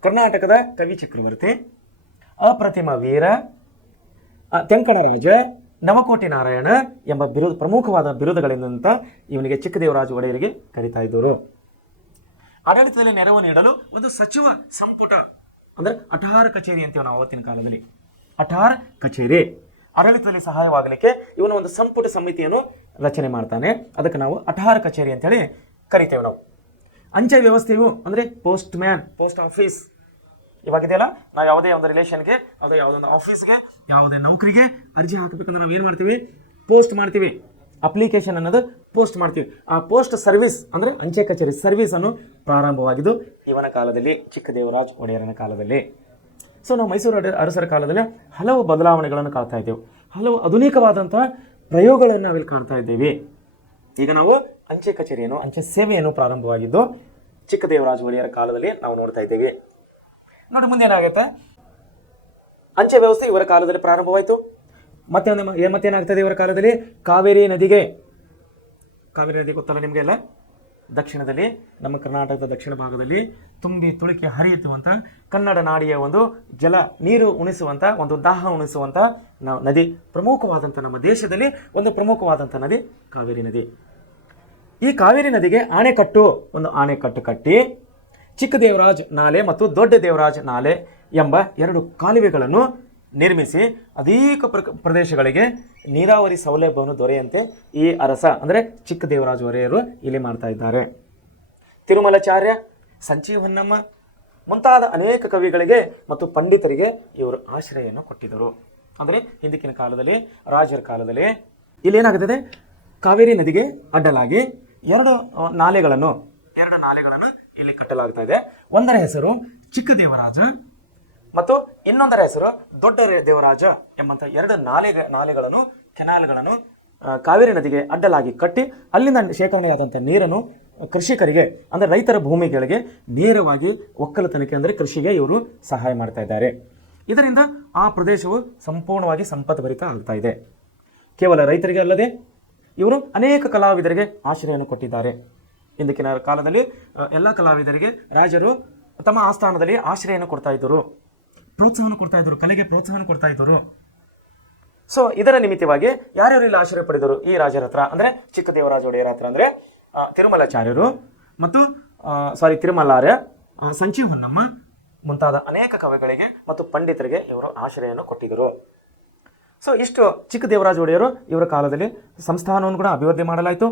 ಕರ್ನಾಟಕದ ಕವಿ ಚಕ್ರವರ್ತಿ, ಅಪ್ರತಿಮ ವೀರ, ತೆಂಕಣ ರಾಜ, ನವಕೋಟಿ ನಾರಾಯಣ ಎಂಬ ಪ್ರಮುಖವಾದ ಬಿರುದುಗಳಿಂದ ಇವನಿಗೆ ಚಿಕ್ಕದೇವರಾಜ ಒಡೆಯರಿಗೆ ಕರೀತಾ ಇದ್ದರು. ಆಡಳಿತದಲ್ಲಿ ನೆರವು ನೀಡಲು ಒಂದು ಸಚಿವ ಸಂಪುಟ ಅಂದರೆ ಅಠಾರ ಕಚೇರಿ ಅಂತೀವಿ ನಾವು ಅವತ್ತಿನ ಕಾಲದಲ್ಲಿ. ಅಠಾರ ಕಚೇರಿ ಆಡಳಿತದಲ್ಲಿ ಸಹಾಯವಾಗಲಿಕ್ಕೆ ಇವನು ಒಂದು ಸಂಪುಟ ಸಮಿತಿಯನ್ನು ರಚನೆ ಮಾಡ್ತಾನೆ. ಅದಕ್ಕೆ ನಾವು ಅಠಾರ ಕಚೇರಿ ಅಂತೇಳಿ ಕರಿತೇವೆ ನಾವು. ಅಂಚೆ ವ್ಯವಸ್ಥೆಯು ಅಂದರೆ ಪೋಸ್ಟ್ ಆಫೀಸ್ ಇವಾಗಿದೆಯಲ್ಲ, ನಾವು ಯಾವುದೇ ಒಂದು ರಿಲೇಷನ್ಗೆ, ಯಾವುದೊಂದು ಆಫೀಸ್ಗೆ, ಯಾವುದೇ ನೌಕರಿಗೆ ಅರ್ಜಿ ಹಾಕಬೇಕಂದ್ರೆ ನಾವು ಏನು ಮಾಡ್ತೀವಿ? ಪೋಸ್ಟ್ ಮಾಡ್ತೀವಿ. ಅಪ್ಲಿಕೇಶನ್ ಅನ್ನೋದು ಪೋಸ್ಟ್ ಮಾಡ್ತೀವಿ. ಆ ಪೋಸ್ಟ್ ಸರ್ವಿಸ್ ಅಂದರೆ ಅಂಚೆ ಕಚೇರಿ ಸರ್ವಿಸ್ ಅನ್ನು ಪ್ರಾರಂಭವಾಗಿದ್ದು ಇವನ ಕಾಲದಲ್ಲಿ, ಚಿಕ್ಕದೇವರಾಜ ಒಡೆಯರನ ಕಾಲದಲ್ಲಿ. ಸೊ ನಾವು ಮೈಸೂರು ಅರಸರ ಕಾಲದಲ್ಲಿ ಹಲವು ಬದಲಾವಣೆಗಳನ್ನು ಕಾಣ್ತಾ ಇದ್ದೇವೆ, ಹಲವು ಆಧುನಿಕವಾದಂತಹ ಪ್ರಯೋಗಗಳನ್ನು ನಾವಿಲ್ಲಿ ಕಾಣ್ತಾ ಇದ್ದೇವೆ. ಈಗ ನಾವು ಅಂಚೆ ಕಚೇರಿಯನ್ನು, ಅಂಚೆ ಸೇವೆಯನ್ನು ಪ್ರಾರಂಭವಾಗಿದ್ದು ಚಿಕ್ಕದೇವರಾಜ ಒಡೆಯರ ಕಾಲದಲ್ಲಿ ನಾವು ನೋಡ್ತಾ ಇದ್ದೇವೆ. ನೋಡಿ ಮುಂದೆ ಏನಾಗುತ್ತೆ, ಅಂಚೆ ವ್ಯವಸ್ಥೆ ಇವರ ಕಾಲದಲ್ಲಿ ಪ್ರಾರಂಭವಾಯಿತು. ಮತ್ತೇನಾಗ್ತದೆ ಇವರ ಕಾಲದಲ್ಲಿ? ಕಾವೇರಿ ನದಿ ಗೊತ್ತಲ್ಲ ನಿಮಗೆಲ್ಲ, ದಕ್ಷಿಣದಲ್ಲಿ, ನಮ್ಮ ಕರ್ನಾಟಕದ ದಕ್ಷಿಣ ಭಾಗದಲ್ಲಿ ತುಂಬಿ ತುಳುಕಿ ಹರಿಯುವಂಥ ಕನ್ನಡ ನಾಡಿಯ ಒಂದು ನೀರು ಉಣಿಸುವಂಥ, ಒಂದು ದಾಹ ಉಣಿಸುವಂಥ ನದಿ, ಪ್ರಮುಖವಾದಂಥ ನಮ್ಮ ದೇಶದಲ್ಲಿ ಒಂದು ಪ್ರಮುಖವಾದಂಥ ನದಿ ಕಾವೇರಿ ನದಿ. ಈ ಕಾವೇರಿ ನದಿಗೆ ಒಂದು ಆಣೆಕಟ್ಟು ಕಟ್ಟಿ ಚಿಕ್ಕದೇವರಾಜ ನಾಲೆ ಮತ್ತು ದೊಡ್ಡ ದೇವರಾಜ ನಾಲೆ ಎಂಬ 2 ಕಾಲುವೆಗಳನ್ನು ನಿರ್ಮಿಸಿ ಅನೇಕ ಪ್ರದೇಶಗಳಿಗೆ ನೀರಾವರಿ ಸೌಲಭ್ಯವನ್ನು ದೊರೆಯಂತೆ ಈ ಅರಸ ಅಂದರೆ ಚಿಕ್ಕದೇವರಾಜ ಒಡೆಯರು ಇಲ್ಲಿ ಮಾಡ್ತಾ ಇದ್ದಾರೆ. ತಿರುಮಲಾಚಾರ್ಯ, ಸಂಚಿ ಹೊನ್ನಮ್ಮ ಮುಂತಾದ ಅನೇಕ ಕವಿಗಳಿಗೆ ಮತ್ತು ಪಂಡಿತರಿಗೆ ಇವರು ಆಶ್ರಯವನ್ನು ಕೊಟ್ಟಿದ್ದರು. ಅಂದರೆ ಹಿಂದಿನ ಕಾಲದಲ್ಲಿ, ರಾಜರ ಕಾಲದಲ್ಲಿ ಇಲ್ಲಿ ಏನಾಗುತ್ತದೆ, ಕಾವೇರಿ ನದಿಗೆ ಅಡ್ಡಲಾಗಿ 2 ನಾಲೆಗಳನ್ನು ಇಲ್ಲಿ ಕಟ್ಟಲಾಗ್ತಾ ಇದೆ. ಒಂದರ ಹೆಸರು ಚಿಕ್ಕದೇವರಾಜ ಮತ್ತು ಇನ್ನೊಂದರ ಹೆಸರು ದೊಡ್ಡ ದೇವರಾಜ ಎಂಬಂಥ 2 ನಾಲೆಗಳನ್ನು, ಕೆನಾಲ್ಗಳನ್ನು ಕಾವೇರಿ ನದಿಗೆ ಅಡ್ಡಲಾಗಿ ಕಟ್ಟಿ ಅಲ್ಲಿಂದ ಶೇಖರಣೆಯಾದಂಥ ನೀರನ್ನು ಕೃಷಿಕರಿಗೆ ಅಂದರೆ ರೈತರ ಭೂಮಿಗಳಿಗೆ ನೇರವಾಗಿ ಒಕ್ಕಲತನಕ್ಕೆ ಅಂದರೆ ಕೃಷಿಗೆ ಇವರು ಸಹಾಯ ಮಾಡ್ತಾ ಇದ್ದಾರೆ. ಇದರಿಂದ ಆ ಪ್ರದೇಶವು ಸಂಪೂರ್ಣವಾಗಿ ಸಂಪದ್ಭರಿತ ಆಗ್ತಾ ಇದೆ. ಕೇವಲ ರೈತರಿಗೆ ಅಲ್ಲದೆ ಇವರು ಅನೇಕ ಕಲಾವಿದರಿಗೆ ಆಶ್ರಯವನ್ನು ಕೊಟ್ಟಿದ್ದಾರೆ. ಹಿಂದಿನ ಕಾಲದಲ್ಲಿ ಎಲ್ಲ ಕಲಾವಿದರಿಗೆ ರಾಜರು ತಮ್ಮ ಆಸ್ಥಾನದಲ್ಲಿ ಆಶ್ರಯವನ್ನು ಕೊಡ್ತಾ ಇದ್ದರು, ಪ್ರೋತ್ಸಾಹವನ್ನು ಕೊಡ್ತಾ ಇದ್ದರು, ಕಲೆಗೆ ಪ್ರೋತ್ಸಾಹವನ್ನು ಕೊಡ್ತಾ ಇದ್ದರು. ಸೊ ಇದರ ನಿಮಿತ್ತವಾಗಿ ಯಾರ್ಯಾರು ಇಲ್ಲಿ ಆಶ್ರಯ ಪಡೆದರು ಈ ರಾಜರ ಹತ್ರ ಅಂದರೆ ಚಿಕ್ಕದೇವರಾಜ ಒಡೆಯರ ಹತ್ರ ಅಂದರೆ ತಿರುಮಲಾಚಾರ್ಯರು ಮತ್ತು ತಿರುಮಲಾರ್ಯ, ಸಂಚಿ ಹೊನ್ನಮ್ಮ ಮುಂತಾದ ಅನೇಕ ಕವಿಗಳಿಗೆ ಮತ್ತು ಪಂಡಿತರಿಗೆ ಇವರು ಆಶ್ರಯವನ್ನು ಕೊಟ್ಟಿದ್ದರು. ಸೊ ಇಷ್ಟು ಚಿಕ್ಕದೇವರಾಜ ಒಡೆಯರು ಇವರ ಕಾಲದಲ್ಲಿ ಸಂಸ್ಥಾನವನ್ನು ಕೂಡ ಅಭಿವೃದ್ಧಿ ಮಾಡಲಾಯಿತು,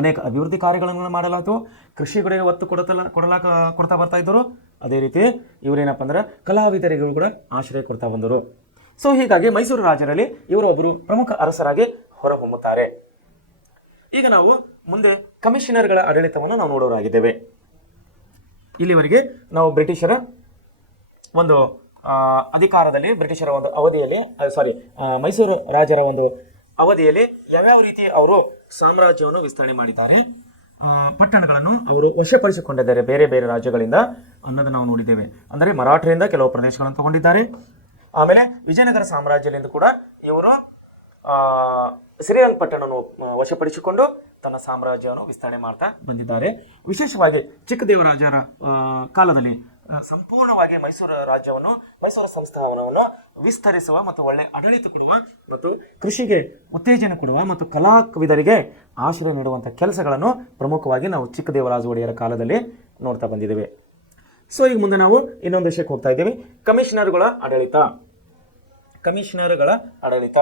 ಅನೇಕ ಅಭಿವೃದ್ಧಿ ಕಾರ್ಯಗಳನ್ನು ಮಾಡಲಾಯಿತು, ಕೃಷಿಗಳಿಗೆ ಒತ್ತು ಕೊಡ್ತಾ ಬರ್ತಾ ಇದ್ದರು. ಅದೇ ರೀತಿ ಇವರೇನಪ್ಪ ಅಂದ್ರೆ ಕಲಾವಿದರಿಗೂ ಕೂಡ ಆಶ್ರಯ ಕೊಡ್ತಾ ಬಂದರು. ಸೊ ಹೀಗಾಗಿ ಮೈಸೂರು ರಾಜರಲ್ಲಿ ಇವರು ಒಬ್ಬರು ಪ್ರಮುಖ ಅರಸರಾಗಿ ಹೊರಹೊಮ್ಮುತ್ತಾರೆ. ಈಗ ನಾವು ಮುಂದೆ ಕಮಿಷನರ್ಗಳ ಆಡಳಿತವನ್ನು ನಾವು ನೋಡೋರಾಗಿದ್ದೇವೆ. ಇಲ್ಲಿವರೆಗೆ ನಾವು ಬ್ರಿಟಿಷರ ಒಂದು ಅಧಿಕಾರದಲ್ಲಿ ಬ್ರಿಟಿಷರ ಒಂದು ಅವಧಿಯಲ್ಲಿ ಮೈಸೂರು ರಾಜರ ಒಂದು ಅವಧಿಯಲ್ಲಿ ಯಾವ್ಯಾವ ರೀತಿ ಅವರು ಸಾಮ್ರಾಜ್ಯವನ್ನು ವಿಸ್ತರಣೆ ಮಾಡಿದ್ದಾರೆ, ಪಟ್ಟಣಗಳನ್ನು ಅವರು ವಶಪಡಿಸಿಕೊಂಡಿದ್ದಾರೆ ಬೇರೆ ಬೇರೆ ರಾಜ್ಯಗಳಿಂದ ಅನ್ನೋದು ನಾವು ನೋಡಿದ್ದೇವೆ. ಅಂದರೆ ಮರಾಠರಿಂದ ಕೆಲವು ಪ್ರದೇಶಗಳನ್ನು ತಗೊಂಡಿದ್ದಾರೆ. ಆಮೇಲೆ ವಿಜಯನಗರ ಸಾಮ್ರಾಜ್ಯದಿಂದ ಕೂಡ ಇವರು ಶ್ರೀರಂಗಪಟ್ಟಣವನ್ನು ವಶಪಡಿಸಿಕೊಂಡು ತನ್ನ ಸಾಮ್ರಾಜ್ಯವನ್ನು ವಿಸ್ತರಣೆ ಮಾಡ್ತಾ ಬಂದಿದ್ದಾರೆ. ವಿಶೇಷವಾಗಿ ಚಿಕ್ಕದೇವರಾಜರ ಕಾಲದಲ್ಲಿ ಸಂಪೂರ್ಣವಾಗಿ ಮೈಸೂರು ರಾಜ್ಯವನ್ನು, ಮೈಸೂರು ಸಂಸ್ಥಾನವನ್ನು ವಿಸ್ತರಿಸುವ ಮತ್ತು ಒಳ್ಳೆ ಆಡಳಿತ ಕೊಡುವ ಮತ್ತು ಕೃಷಿಗೆ ಉತ್ತೇಜನ ಕೊಡುವ ಮತ್ತು ಕಲಾವಿದರಿಗೆ ಆಶ್ರಯ ನೀಡುವಂಥ ಕೆಲಸಗಳನ್ನು ಪ್ರಮುಖವಾಗಿ ನಾವು ಚಿಕ್ಕದೇವರಾಜ ಒಡೆಯರ ಕಾಲದಲ್ಲಿ ನೋಡ್ತಾ ಬಂದಿದ್ದೇವೆ. ಸೊ ಈಗ ಮುಂದೆ ನಾವು ಇನ್ನೊಂದು ವಿಷಯಕ್ಕೆ ಹೋಗ್ತಾ ಇದ್ದೀವಿ. ಕಮಿಷನರುಗಳ ಆಡಳಿತ. ಕಮಿಷನರುಗಳ ಆಡಳಿತ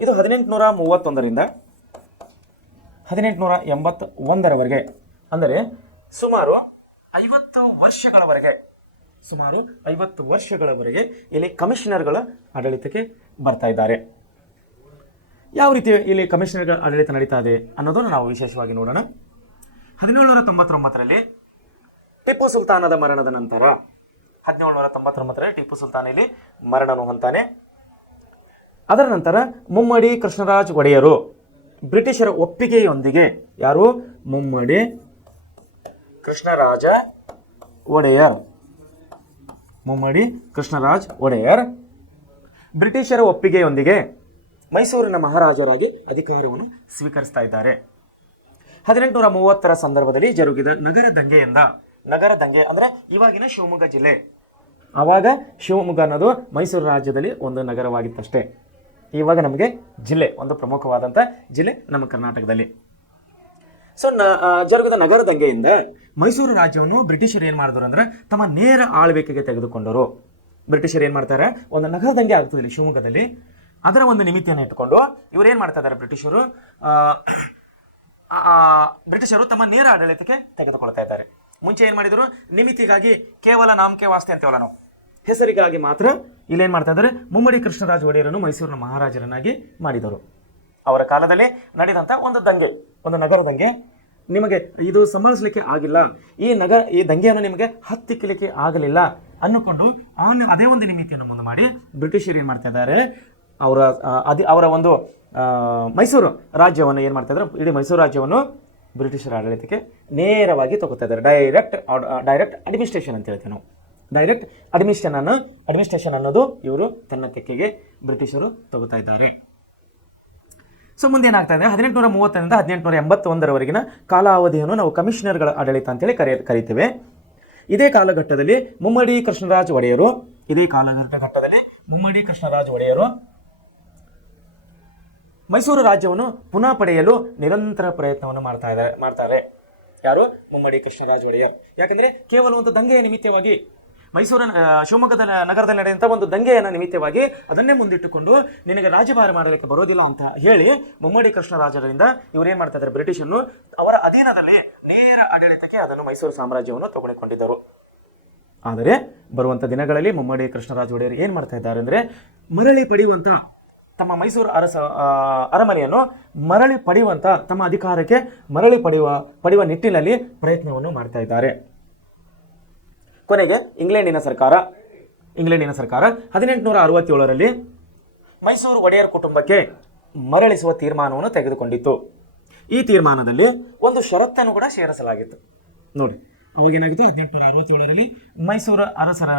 ಇದು 1831ರಿಂದ 1881ರವರೆಗೆ, ಅಂದರೆ ಸುಮಾರು 50 ವರ್ಷಗಳವರೆಗೆ ಇಲ್ಲಿ ಕಮಿಷನರ್ಗಳ ಆಡಳಿತಕ್ಕೆ ಬರ್ತಾ ಇದ್ದಾರೆ. ಯಾವ ರೀತಿ ಇಲ್ಲಿ ಕಮಿಷನರ್ಗಳ ಆಡಳಿತ ನಡೀತಾ ಇದೆ ಅನ್ನೋದನ್ನು ನಾವು ವಿಶೇಷವಾಗಿ ನೋಡೋಣ. 1799ರಲ್ಲಿ ಟಿಪ್ಪು ಸುಲ್ತಾನದ ಮರಣದ ನಂತರ 1799ರಲ್ಲಿ ಟಿಪ್ಪು ಸುಲ್ತಾನ ಇಲ್ಲಿ ಮರಣವನ್ನು ಹೊಂತಾನೆ. ಅದರ ನಂತರ ಮುಮ್ಮಡಿ ಕೃಷ್ಣರಾಜ ಒಡೆಯರು ಬ್ರಿಟಿಷರ ಒಪ್ಪಿಗೆಯೊಂದಿಗೆ, ಯಾರು? ಮುಮ್ಮಡಿ ಕೃಷ್ಣರಾಜ ಒಡೆಯರ್ ಬ್ರಿಟಿಷರ ಒಪ್ಪಿಗೆಯೊಂದಿಗೆ ಮೈಸೂರಿನ ಮಹಾರಾಜರಾಗಿ ಅಧಿಕಾರವನ್ನು ಸ್ವೀಕರಿಸ್ತಾ ಇದ್ದಾರೆ. 1830ರ ಸಂದರ್ಭದಲ್ಲಿ ಜರುಗಿದ ನಗರ ದಂಗೆ ಅಂದರೆ ಇವಾಗಿನ ಶಿವಮೊಗ್ಗ ಜಿಲ್ಲೆ. ಆವಾಗ ಶಿವಮೊಗ್ಗ ಅನ್ನೋದು ಮೈಸೂರು ರಾಜ್ಯದಲ್ಲಿ ಒಂದು ನಗರವಾಗಿತ್ತಷ್ಟೇ. ಇವಾಗ ನಮಗೆ ಜಿಲ್ಲೆ, ಒಂದು ಪ್ರಮುಖವಾದಂಥ ಜಿಲ್ಲೆ ನಮ್ಮ ಕರ್ನಾಟಕದಲ್ಲಿ. ಸೊ ಜರುಗಿದ ನಗರ ದಂಗೆಯಿಂದ ಮೈಸೂರು ರಾಜ್ಯವನ್ನು ಬ್ರಿಟಿಷರು ಏನು ಮಾಡಿದ್ರು ಅಂದ್ರೆ ತಮ್ಮ ನೇರ ಆಳ್ವಿಕೆಗೆ ತೆಗೆದುಕೊಂಡರು. ಬ್ರಿಟಿಷರು ಏನು ಮಾಡ್ತಾರೆ, ಒಂದು ನಗರ ದಂಗೆ ಆಗ್ತದೆ ಶಿವಮೊಗ್ಗದಲ್ಲಿ, ಅದರ ಒಂದು ನಿಮಿತ್ತಿಯನ್ನು ಇಟ್ಟುಕೊಂಡು ಇವರು ಏನು ಮಾಡ್ತಾ ಇದ್ದಾರೆ, ಬ್ರಿಟಿಷರು ತಮ್ಮ ನೇರ ಆಡಳಿತಕ್ಕೆ ತೆಗೆದುಕೊಳ್ತಾ ಇದ್ದಾರೆ. ಮುಂಚೆ ಏನು ಮಾಡಿದರು, ನಿಮಿತಿಗಾಗಿ ಕೇವಲ ನಾಮಕೆ ವಾಸ್ತೆ ಅಂತೀವಲ್ಲ ನಾವು, ಹೆಸರಿಗಾಗಿ ಮಾತ್ರ ಇಲ್ಲೇನು ಮಾಡ್ತಾ ಇದ್ದಾರೆ, ಮುಮ್ಮಡಿ ಕೃಷ್ಣರಾಜ ಒಡೆಯರನ್ನು ಮೈಸೂರಿನ ಮಹಾರಾಜರನ್ನಾಗಿ ಮಾಡಿದರು. ಅವರ ಕಾಲದಲ್ಲಿ ನಡೆದಂಥ ಒಂದು ನಗರ ದಂಗೆ ನಿಮಗೆ ಇದು ಸಂಭವಿಸಲಿಕ್ಕೆ ಆಗಿಲ್ಲ, ಈ ದಂಗೆಯನ್ನು ನಿಮಗೆ ಹತ್ತಿಕ್ಕಲಿಕ್ಕೆ ಆಗಲಿಲ್ಲ ಅನ್ನುಕೊಂಡು ಅದೇ ಒಂದು ನಿಮಿತಿಯನ್ನು ಮುಂದೆ ಮಾಡಿ ಬ್ರಿಟಿಷರು ಏನು ಮಾಡ್ತಾ ಇದ್ದಾರೆ, ಅವರ ಒಂದು ಮೈಸೂರು ರಾಜ್ಯವನ್ನು ಏನು ಮಾಡ್ತಾ ಇದ್ದಾರೆ, ಇಡೀ ಮೈಸೂರು ರಾಜ್ಯವನ್ನು ಬ್ರಿಟಿಷರ ಆಡಳಿತಕ್ಕೆ ನೇರವಾಗಿ ತಗೋತಾ ಇದ್ದಾರೆ. ಡೈರೆಕ್ಟ್ ಅಡ್ಮಿನಿಸ್ಟ್ರೇಷನ್ ಅಂತ ಹೇಳ್ತೀವಿ ನಾವು. ಡೈರೆಕ್ಟ್ ಅಡ್ಮಿನಿಸ್ಟ್ರೇಷನ್ ಅನ್ನೋದು ಇವರು ತನ್ನ ತೆಕ್ಕೆಗೆ ಬ್ರಿಟಿಷರು ತಗೋತಾ ಇದ್ದಾರೆ. ಸೊ ಮುಂದೆ ಏನಾಗ್ತಾ ಇದೆ, 1830ರಿಂದ 1881ರವರೆಗಿನ ಕಾಲಾವಧಿಯನ್ನು ನಾವು ಕಮಿಷನರ್ಗಳ ಆಡಳಿತ ಅಂತೇಳಿ ಕರೀತೇವೆ. ಇದೇ ಕಾಲಘಟ್ಟದಲ್ಲಿ ಮುಮ್ಮಡಿ ಕೃಷ್ಣರಾಜ ಒಡೆಯರು ಮೈಸೂರು ರಾಜ್ಯವನ್ನು ಪುನಃ ಪಡೆಯಲು ನಿರಂತರ ಪ್ರಯತ್ನವನ್ನು ಮಾಡ್ತಾರೆ. ಯಾರು? ಮುಮ್ಮಡಿ ಕೃಷ್ಣರಾಜ ಒಡೆಯರ್. ಯಾಕಂದ್ರೆ ಕೇವಲ ಒಂದು ದಂಗೆಯ ನಿಮಿತ್ತವಾಗಿ, ಶಿವಮೊಗ್ಗದ ನಗರದಲ್ಲಿ ನಡೆದಂಥ ಒಂದು ದಂಗೆಯನ್ನು ನಿಮಿತ್ತವಾಗಿ ಅದನ್ನೇ ಮುಂದಿಟ್ಟುಕೊಂಡು ನಿನಗೆ ರಾಜ್ಯಭಾರ ಮಾಡಲಿಕ್ಕೆ ಬರೋದಿಲ್ಲ ಅಂತ ಹೇಳಿ ಮುಮ್ಮಡಿ ಕೃಷ್ಣರಾಜರಿಂದ ಇವರೇನು ಮಾಡ್ತಾ ಇದ್ದಾರೆ, ಬ್ರಿಟಿಷನ್ನು ಅವರ ಅಧೀನದಲ್ಲಿ ನೇರ ಆಡಳಿತಕ್ಕೆ ಅದನ್ನು ಮೈಸೂರು ಸಾಮ್ರಾಜ್ಯವನ್ನು ತಗೊಂಡಿಕೊಂಡಿದ್ದರು. ಆದರೆ ಬರುವಂಥ ದಿನಗಳಲ್ಲಿ ಮುಮ್ಮಡಿ ಕೃಷ್ಣರಾಜ ಒಡೆಯರ್ ಏನು ಮಾಡ್ತಾ ಇದ್ದಾರೆ ಅಂದರೆ, ಮರಳಿ ಪಡೆಯುವಂಥ ತಮ್ಮ ಮೈಸೂರು ಅರಮನೆಯನ್ನು ಮರಳಿ ಪಡೆಯುವಂಥ, ತಮ್ಮ ಅಧಿಕಾರಕ್ಕೆ ಮರಳಿ ಪಡೆಯುವ ನಿಟ್ಟಿನಲ್ಲಿ ಪ್ರಯತ್ನವನ್ನು ಮಾಡ್ತಾ ಇದ್ದಾರೆ. ಕೊನೆಗೆ ಇಂಗ್ಲೆಂಡಿನ ಸರ್ಕಾರ 1867ರಲ್ಲಿ ಮೈಸೂರು ಒಡೆಯರ್ ಕುಟುಂಬಕ್ಕೆ ಮರಳಿಸುವ ತೀರ್ಮಾನವನ್ನು ತೆಗೆದುಕೊಂಡಿತ್ತು. ಈ ತೀರ್ಮಾನದಲ್ಲಿ ಒಂದು ಷರತ್ತನ್ನು ಕೂಡ ಸೇರಿಸಲಾಗಿತ್ತು. ನೋಡಿ, ಅವಾಗೇನಾಗಿತ್ತು, 1867ರಲ್ಲಿ ಮೈಸೂರು ಅರಸರ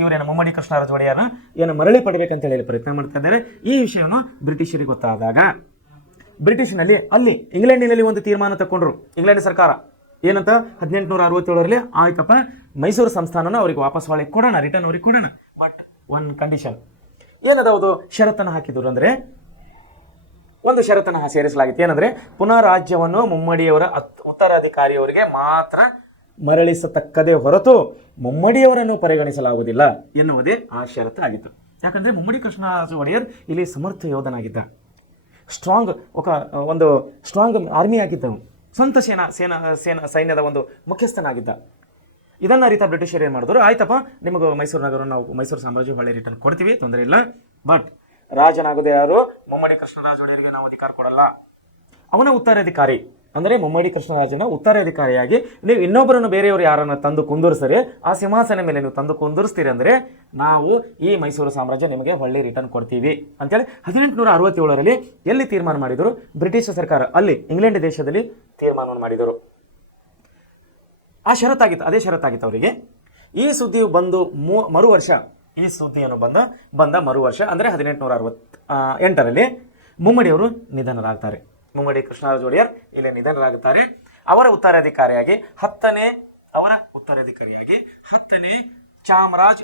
ಇವರೇನು ಮುಮ್ಮಡಿ ಕೃಷ್ಣರಾಜ ಒಡೆಯರ ಏನು ಮರಳಿ ಪಡಿಬೇಕಂತ ಹೇಳಿ ಪ್ರಯತ್ನ ಮಾಡ್ತಾ ಇದ್ದಾರೆ. ಈ ವಿಷಯವನ್ನು ಬ್ರಿಟಿಷರಿಗೆ ಗೊತ್ತಾದಾಗ ಇಂಗ್ಲೆಂಡಿನಲ್ಲಿ ಒಂದು ತೀರ್ಮಾನ ತಗೊಂಡ್ರು. ಇಂಗ್ಲೆಂಡ್ ಸರ್ಕಾರ ಏನಂತ, 1867ರಲ್ಲಿ ಆಯ್ತಪ್ಪ, ಮೈಸೂರು ಸಂಸ್ಥಾನನ ಅವರಿಗೆ ವಾಪಸ್ ರಿಟರ್ನ್ ಅವ್ರಿಗೆ ಕೊಡೋಣ, ಬಟ್ ಒನ್ ಕಂಡೀಷನ್. ಏನದವುದು ಷರತ್ತನ್ನು ಹಾಕಿದ್ರು ಅಂದರೆ, ಒಂದು ಷರತ್ತನ್ನು ಸೇರಿಸಲಾಗಿತ್ತು. ಏನಂದ್ರೆ, ಪುನಃ ರಾಜ್ಯವನ್ನು ಮುಮ್ಮಡಿಯವರ ಉತ್ತರಾಧಿಕಾರಿಯವರಿಗೆ ಮಾತ್ರ ಮರಳಿಸತಕ್ಕದೇ ಹೊರತು ಮುಮ್ಮಡಿಯವರನ್ನು ಪರಿಗಣಿಸಲಾಗುವುದಿಲ್ಲ ಎನ್ನುವುದೇ ಆ ಷರತ್ತು ಆಗಿತ್ತು. ಯಾಕಂದ್ರೆ ಮುಮ್ಮಡಿ ಕೃಷ್ಣರಾಜ ಒಡೆಯರ್ ಇಲ್ಲಿ ಸಮರ್ಥ ಯೋಧನಾಗಿದ್ದ, ಒಂದು ಸ್ಟ್ರಾಂಗ್ ಆರ್ಮಿ ಆಗಿದ್ದವು, ಸ್ವಂತ ಸೈನ್ಯದ ಒಂದು ಮುಖ್ಯಸ್ಥನಾಗಿದ್ದ. ಇದನ್ನ ಅರಿತ ಬ್ರಿಟಿಷರು ಏನು ಮಾಡಿದ್ರು, ಆಯ್ತಪ್ಪ, ನಿಮಗೆ ಮೈಸೂರು ನಗರ, ನಾವು ಮೈಸೂರು ಸಾಮ್ರಾಜ್ಯ ಹೊಳೆ ರಿಟರ್ನ್ ಕೊಡ್ತೀವಿ, ತೊಂದರೆ ಇಲ್ಲ, ಬಟ್ ರಾಜನಾಗೋದು ಯಾರು? ಮುಮ್ಮಡಿ ಕೃಷ್ಣರಾಜ ಒಡೆಯರಿಗೆ ನಾವು ಅಧಿಕಾರ ಕೊಡಲ್ಲ. ಅವನ ಉತ್ತರಾಧಿಕಾರಿ ಅಂದರೆ ಮುಮ್ಮಡಿ ಕೃಷ್ಣರಾಜನ ಉತ್ತರಾಧಿಕಾರಿಯಾಗಿ ನೀವು ಇನ್ನೊಬ್ಬರನ್ನು ಬೇರೆಯವರು ಯಾರನ್ನು ತಂದು ಕುಂದಿರಿಸಿರಿ, ಆ ಸಿಂಹಾಸನ ಮೇಲೆ ನೀವು ತಂದು ಕುಂದಿರಿಸ್ತೀರಿ ಅಂದರೆ ನಾವು ಈ ಮೈಸೂರು ಸಾಮ್ರಾಜ್ಯ ನಿಮಗೆ ಒಳ್ಳೆ ರಿಟರ್ನ್ ಕೊಡ್ತೀವಿ ಅಂತೇಳಿ 1867ರಲ್ಲಿ ಎಲ್ಲಿ ತೀರ್ಮಾನ ಮಾಡಿದರು? ಬ್ರಿಟಿಷ್ ಸರ್ಕಾರ ಅಲ್ಲಿ ಇಂಗ್ಲೆಂಡ್ ದೇಶದಲ್ಲಿ ತೀರ್ಮಾನವನ್ನು ಮಾಡಿದರು. ಆ ಷರತ್ತಾಗಿತ್ತು, ಅದೇ ಷರತ್ತಾಗಿತ್ತು ಅವರಿಗೆ. ಈ ಸುದ್ದಿಯು ಬಂದು ಮರು ವರ್ಷ, ಈ ಸುದ್ದಿಯನ್ನು ಬಂದ ಮರು ವರ್ಷ ಅಂದರೆ 1868ರಲ್ಲಿ ಮುಮ್ಮಡಿಯವರು ನಿಧನರಾಗ್ತಾರೆ. ಮುಮ್ಮಡಿ ಕೃಷ್ಣರಾಜ ಒಡೆಯರ್ ಇಲ್ಲಿ ನಿಧನರಾಗುತ್ತಾರೆ. ಅವರ ಉತ್ತರಾಧಿಕಾರಿಯಾಗಿ ಹತ್ತನೇ ಚಾಮರಾಜ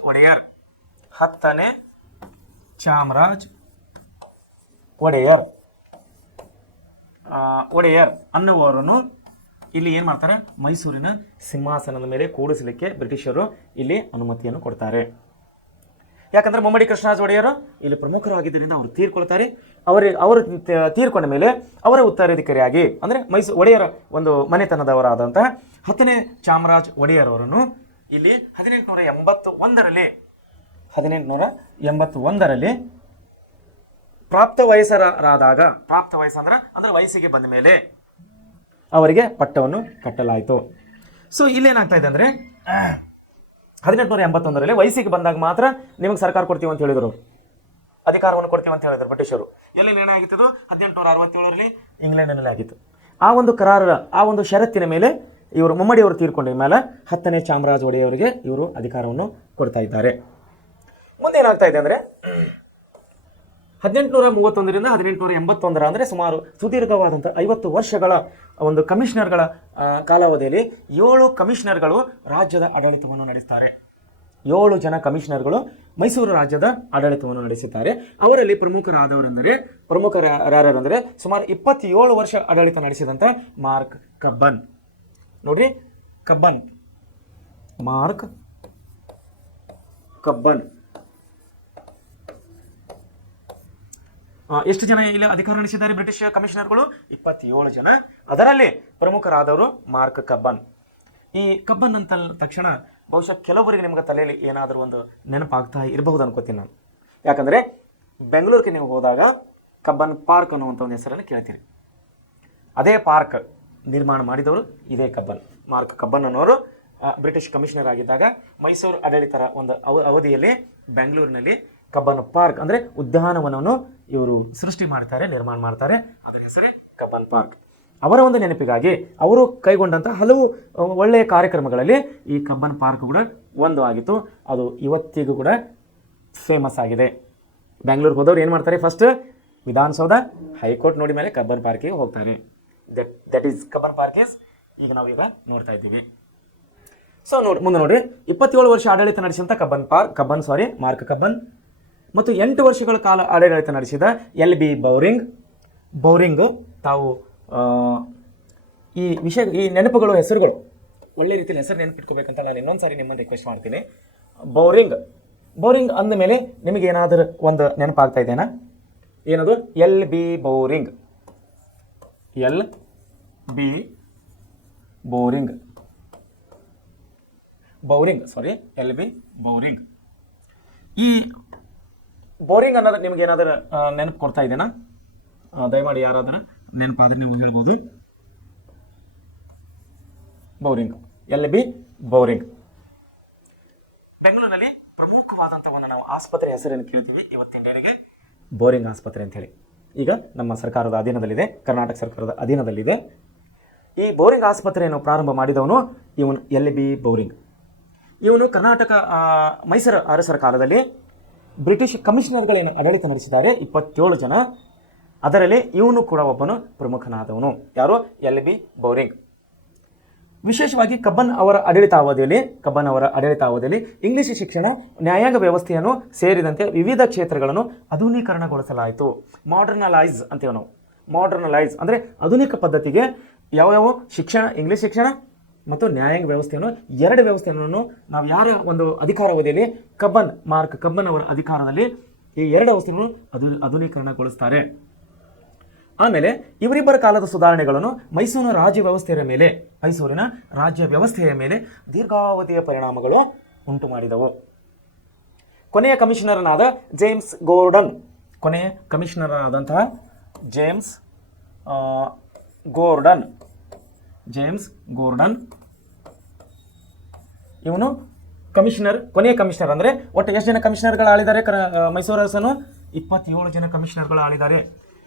ಒಡೆಯರ್ ಅನ್ನುವರನ್ನು ಇಲ್ಲಿ ಏನು ಮಾಡ್ತಾರೆ? ಮೈಸೂರಿನ ಸಿಂಹಾಸನದ ಮೇಲೆ ಕೂಡಿಸಲಿಕ್ಕೆ ಬ್ರಿಟಿಷರು ಇಲ್ಲಿ ಅನುಮತಿಯನ್ನು ಕೊಡ್ತಾರೆ. ಯಾಕಂದ್ರೆ ಮುಮ್ಮಡಿ ಕೃಷ್ಣರಾಜ ಒಡೆಯರು ಇಲ್ಲಿ ಪ್ರಮುಖರಾಗಿದ್ದರಿಂದ ಅವರು ತೀರ್ಕೊಳ್ತಾರೆ. ಅವರು ತೀರ್ಕೊಂಡ ಮೇಲೆ ಅವರ ಉತ್ತರಾಧಿಕಾರಿಯಾಗಿ ಅಂದರೆ ಒಡೆಯರ ಒಂದು ಮನೆತನದವರಾದಂತಹ 10ನೇ ಚಾಮರಾಜ ಒಡೆಯರ್ ಅವರನ್ನು ಇಲ್ಲಿ 1881ರಲ್ಲಿ ಪ್ರಾಪ್ತ ವಯಸ್ಸರಾದಾಗ, ಪ್ರಾಪ್ತ ವಯಸ್ಸು ಅಂದ್ರೆ ವಯಸ್ಸಿಗೆ ಬಂದ ಮೇಲೆ ಅವರಿಗೆ ಪಟ್ಟವನ್ನು ಕಟ್ಟಲಾಯಿತು. ಸೊ ಇಲ್ಲೇನಾಗ್ತಾ ಇದೆ ಅಂದರೆ 1881ರಲ್ಲಿ ವಯಸ್ಸಿಗೆ ಬಂದಾಗ ಮಾತ್ರ ನಿಮಗೆ ಸರ್ಕಾರ ಕೊಡ್ತೀವಿ ಅಂತ ಹೇಳಿದರು, ಅಧಿಕಾರವನ್ನು ಕೊಡ್ತೀವಿ ಅಂತ ಹೇಳಿದರು ಬ್ರಿಟಿಷರು. ಎಲ್ಲಿ ನಿರ್ಣಯ ಆಗಿತ್ತು? 1867ರಲ್ಲಿ ಇಂಗ್ಲೆಂಡ್ನಲ್ಲಿ ಆಗಿತ್ತು. ಆ ಒಂದು ಕರಾರ, ಆ ಒಂದು ಷರತ್ತಿನ ಮೇಲೆ ಇವರು ಮುಮ್ಮಡಿಯವರು ತೀರ್ಕೊಂಡ ಮೇಲೆ 10ನೇ ಚಾಮರಾಜ ಒಡೆಯವರಿಗೆ ಇವರು ಅಧಿಕಾರವನ್ನು ಕೊಡ್ತಾ ಇದ್ದಾರೆ. ಮುಂದೆ ಏನಾಗ್ತಾ ಇದೆ ಅಂದರೆ 1831ರಿಂದ 1881 ಅಂದರೆ ಸುಮಾರು ಸುದೀರ್ಘವಾದಂಥ 50 ವರ್ಷಗಳ ಒಂದು ಕಮಿಷನರ್ಗಳ ಕಾಲಾವಧಿಯಲ್ಲಿ 7 ಕಮಿಷನರ್ಗಳು ರಾಜ್ಯದ ಆಡಳಿತವನ್ನು ನಡೆಸ್ತಾರೆ. 7 ಜನ ಕಮಿಷನರ್ಗಳು ಮೈಸೂರು ರಾಜ್ಯದ ಆಡಳಿತವನ್ನು ನಡೆಸುತ್ತಾರೆ. ಅವರಲ್ಲಿ ಪ್ರಮುಖರಾರೆಂದರೆ ಸುಮಾರು 27 ವರ್ಷ ಆಡಳಿತ ನಡೆಸಿದಂಥ ಮಾರ್ಕ್ ಕಬ್ಬನ್. ನೋಡ್ರಿ, ಮಾರ್ಕ್ ಕಬ್ಬನ್. ಎಷ್ಟು ಜನ ಇಲ್ಲಿ ಅಧಿಕಾರ ನಡೆಸಿದ್ದಾರೆ ಬ್ರಿಟಿಷ್ ಕಮಿಷನರ್ಗಳು? 27 ಜನ. ಅದರಲ್ಲಿ ಪ್ರಮುಖರಾದವರು ಮಾರ್ಕ್ ಕಬ್ಬನ್. ಈ ಕಬ್ಬನ್ ಅಂತ ತಕ್ಷಣ ಬಹುಶಃ ಕೆಲವರಿಗೆ ನಿಮ್ಗೆ ತಲೆಯಲ್ಲಿ ಏನಾದರೂ ಒಂದು ನೆನಪಾಗ್ತಾ ಇರಬಹುದು ಅನ್ಕೋತೀನಿ ನಾನು. ಯಾಕಂದರೆ ಬೆಂಗಳೂರಿಗೆ ನೀವು ಹೋದಾಗ ಕಬ್ಬನ್ ಪಾರ್ಕ್ ಅನ್ನುವಂಥ ಒಂದು ಹೆಸರನ್ನು ಕೇಳ್ತೀರಿ. ಅದೇ ಪಾರ್ಕ್ ನಿರ್ಮಾಣ ಮಾಡಿದವರು ಇದೇ ಮಾರ್ಕ್ ಕಬ್ಬನ್ ಅನ್ನೋರು ಬ್ರಿಟಿಷ್ ಕಮಿಷನರ್ ಆಗಿದ್ದಾಗ ಮೈಸೂರು ಆಡಳಿತರ ಒಂದು ಅವಧಿಯಲ್ಲಿ ಬೆಂಗಳೂರಿನಲ್ಲಿ ಕಬ್ಬನ್ ಪಾರ್ಕ್ ಅಂದರೆ ಉದ್ಯಾನವನವನ್ನು ಇವರು ಸೃಷ್ಟಿ ಮಾಡ್ತಾರೆ, ನಿರ್ಮಾಣ ಮಾಡ್ತಾರೆ. ಅದರ ಹೆಸರೇ ಕಬ್ಬನ್ ಪಾರ್ಕ್. ಅವರ ಒಂದು ನೆನಪಿಗಾಗಿ ಅವರು ಕೈಗೊಂಡಂಥ ಹಲವು ಒಳ್ಳೆಯ ಕಾರ್ಯಕ್ರಮಗಳಲ್ಲಿ ಈ ಕಬ್ಬನ್ ಪಾರ್ಕ್ ಕೂಡ ಒಂದು ಆಗಿತ್ತು. ಅದು ಇವತ್ತಿಗೂ ಕೂಡ ಫೇಮಸ್ ಆಗಿದೆ. ಬೆಂಗಳೂರಿಗೆ ಹೋದವ್ರು ಏನು ಮಾಡ್ತಾರೆ? ಫಸ್ಟ್ ವಿಧಾನಸೌಧ, ಹೈಕೋರ್ಟ್ ನೋಡಿ ಮೇಲೆ ಕಬ್ಬನ್ ಪಾರ್ಕಿಗೆ ಹೋಗ್ತಾರೆ. That is Cubbon park is ಈಗ ನಾವೀಗ ನೋಡ್ತಾ ಇದ್ದೀವಿ. ಸೊ ಮುಂದೆ ನೋಡ್ರಿ, 27 ವರ್ಷ ಆಡಳಿತ ನಡೆಸಿದಂಥ ಮಾರ್ಕ್ ಕಬ್ಬನ್ ಮತ್ತು 8 ವರ್ಷಗಳ ಕಾಲ ಆಡಳಿತ ನಡೆಸಿದ LB ಬೌರಿಂಗ್. ತಾವು ಈ ನೆನಪುಗಳು, ಹೆಸರುಗಳು ಒಳ್ಳೆ ರೀತಿಯಲ್ಲಿ ಹೆಸರು ನೆನಪಿಟ್ಕೋಬೇಕಂತ ನಾನು ಇನ್ನೊಂದು ಸಾರಿ ನಿಮ್ಮನ್ನು ರಿಕ್ವೆಸ್ಟ್ ಮಾಡ್ತೀನಿ. ಬೌರಿಂಗ್ ಅಂದ ಮೇಲೆ ನಿಮಗೆ ಏನಾದರೂ ಒಂದು ನೆನಪಾಗ್ತಾ ಇದೆಯಾ? ಏನದು? LB Bowring. ಈ ಬೋರಿಂಗ್ ಅನ್ನೋದು ನಿಮ್ಗೆ ಏನಾದರೂ ನೆನಪು ಕೊಡ್ತಾ ಇದೆನಾ? ದಯಮಾಡಿ ಯಾರಾದರೂ ನೆನಪಾದ್ರೆ ನೀವು ಹೇಳ್ಬೋದು. LB ಬೌರಿಂಗ್ ಬೆಂಗಳೂರಿನಲ್ಲಿ ಪ್ರಮುಖವಾದಂಥ ಒಂದು ನಾವು ಆಸ್ಪತ್ರೆ ಹೆಸರನ್ನು ಕೇಳ್ತೀವಿ ಇವತ್ತಿನ ಡೇರಿಗೆ, ಬೋರಿಂಗ್ ಆಸ್ಪತ್ರೆ ಅಂತ ಹೇಳಿ. ಈಗ ನಮ್ಮ ಸರ್ಕಾರದ ಅಧೀನದಲ್ಲಿದೆ, ಕರ್ನಾಟಕ ಸರ್ಕಾರದ ಅಧೀನದಲ್ಲಿದೆ. ಈ ಬೋರಿಂಗ್ ಆಸ್ಪತ್ರೆಯನ್ನು ಪ್ರಾರಂಭ ಮಾಡಿದವನು ಇವನು LB ಬೌರಿಂಗ್. ಇವನು ಕರ್ನಾಟಕ ಮೈಸೂರು ಅರಸರ ಕಾಲದಲ್ಲಿ ಬ್ರಿಟಿಷ್ ಕಮಿಷನರ್ಗಳೇನು ಆಡಳಿತ ನಡೆಸಿದ್ದಾರೆ 27 ಜನ, ಅದರಲ್ಲಿ ಇವನು ಕೂಡ ಒಬ್ಬನು ಪ್ರಮುಖನಾದವನು. ಯಾರು? LB Bowring. ವಿಶೇಷವಾಗಿ ಕಬ್ಬನ್ ಅವರ ಆಡಳಿತಾವಧಿಯಲ್ಲಿ ಇಂಗ್ಲಿಷ್ ಶಿಕ್ಷಣ, ನ್ಯಾಯಾಂಗ ವ್ಯವಸ್ಥೆಯನ್ನು ಸೇರಿದಂತೆ ವಿವಿಧ ಕ್ಷೇತ್ರಗಳನ್ನು ಆಧುನೀಕರಣಗೊಳಿಸಲಾಯಿತು. ಮಾಡರ್ನಲೈಸ್ ಅಂತೀವಿ ನಾವು. ಮಾಡರ್ನಲೈಸ್ ಅಂದರೆ ಆಧುನಿಕ ಪದ್ಧತಿಗೆ ಯಾವ ಶಿಕ್ಷಣ, ಇಂಗ್ಲಿಷ್ ಶಿಕ್ಷಣ ಮತ್ತು ನ್ಯಾಯಾಂಗ ವ್ಯವಸ್ಥೆಯನ್ನು, 2 ವ್ಯವಸ್ಥೆಯನ್ನು ನಾವು ಯಾರ ಒಂದು ಅಧಿಕಾರಾವಧಿಯಲ್ಲಿ ಮಾರ್ಕ್ ಕಬ್ಬನ್ ಅವರ ಅಧಿಕಾರದಲ್ಲಿ ಈ 2 ವ್ಯವಸ್ಥೆಯನ್ನು ಆಧುನೀಕರಣಗೊಳಿಸ್ತಾರೆ. ಆಮೇಲೆ ಇವರಿಬ್ಬರ ಕಾಲದ ಸುಧಾರಣೆಗಳನ್ನು ಮೈಸೂರಿನ ರಾಜ್ಯ ವ್ಯವಸ್ಥೆಯ ಮೇಲೆ ದೀರ್ಘಾವಧಿಯ ಪರಿಣಾಮಗಳು ಉಂಟು ಮಾಡಿದವು. ಕೊನೆಯ ಕಮಿಷನರ್ನಾದ ಜೇಮ್ಸ್ ಗೋರ್ಡನ್ ಕೊನೆಯ ಕಮಿಷನರ್ ಆದಂತಹ ಜೇಮ್ಸ್ ಗೋರ್ಡನ್. ಇವನು ಕಮಿಷನರ್, ಕೊನೆಯ ಕಮಿಷನರ್. ಅಂದರೆ ಒಟ್ಟು ಎಷ್ಟು ಜನ ಕಮಿಷನರ್ಗಳು ಆಳಿದ್ದಾರೆ ಮೈಸೂರು ಅರಸನು? 27 ಜನ ಕಮಿಷನರ್ಗಳು ಆಳಿದ್ದಾರೆ.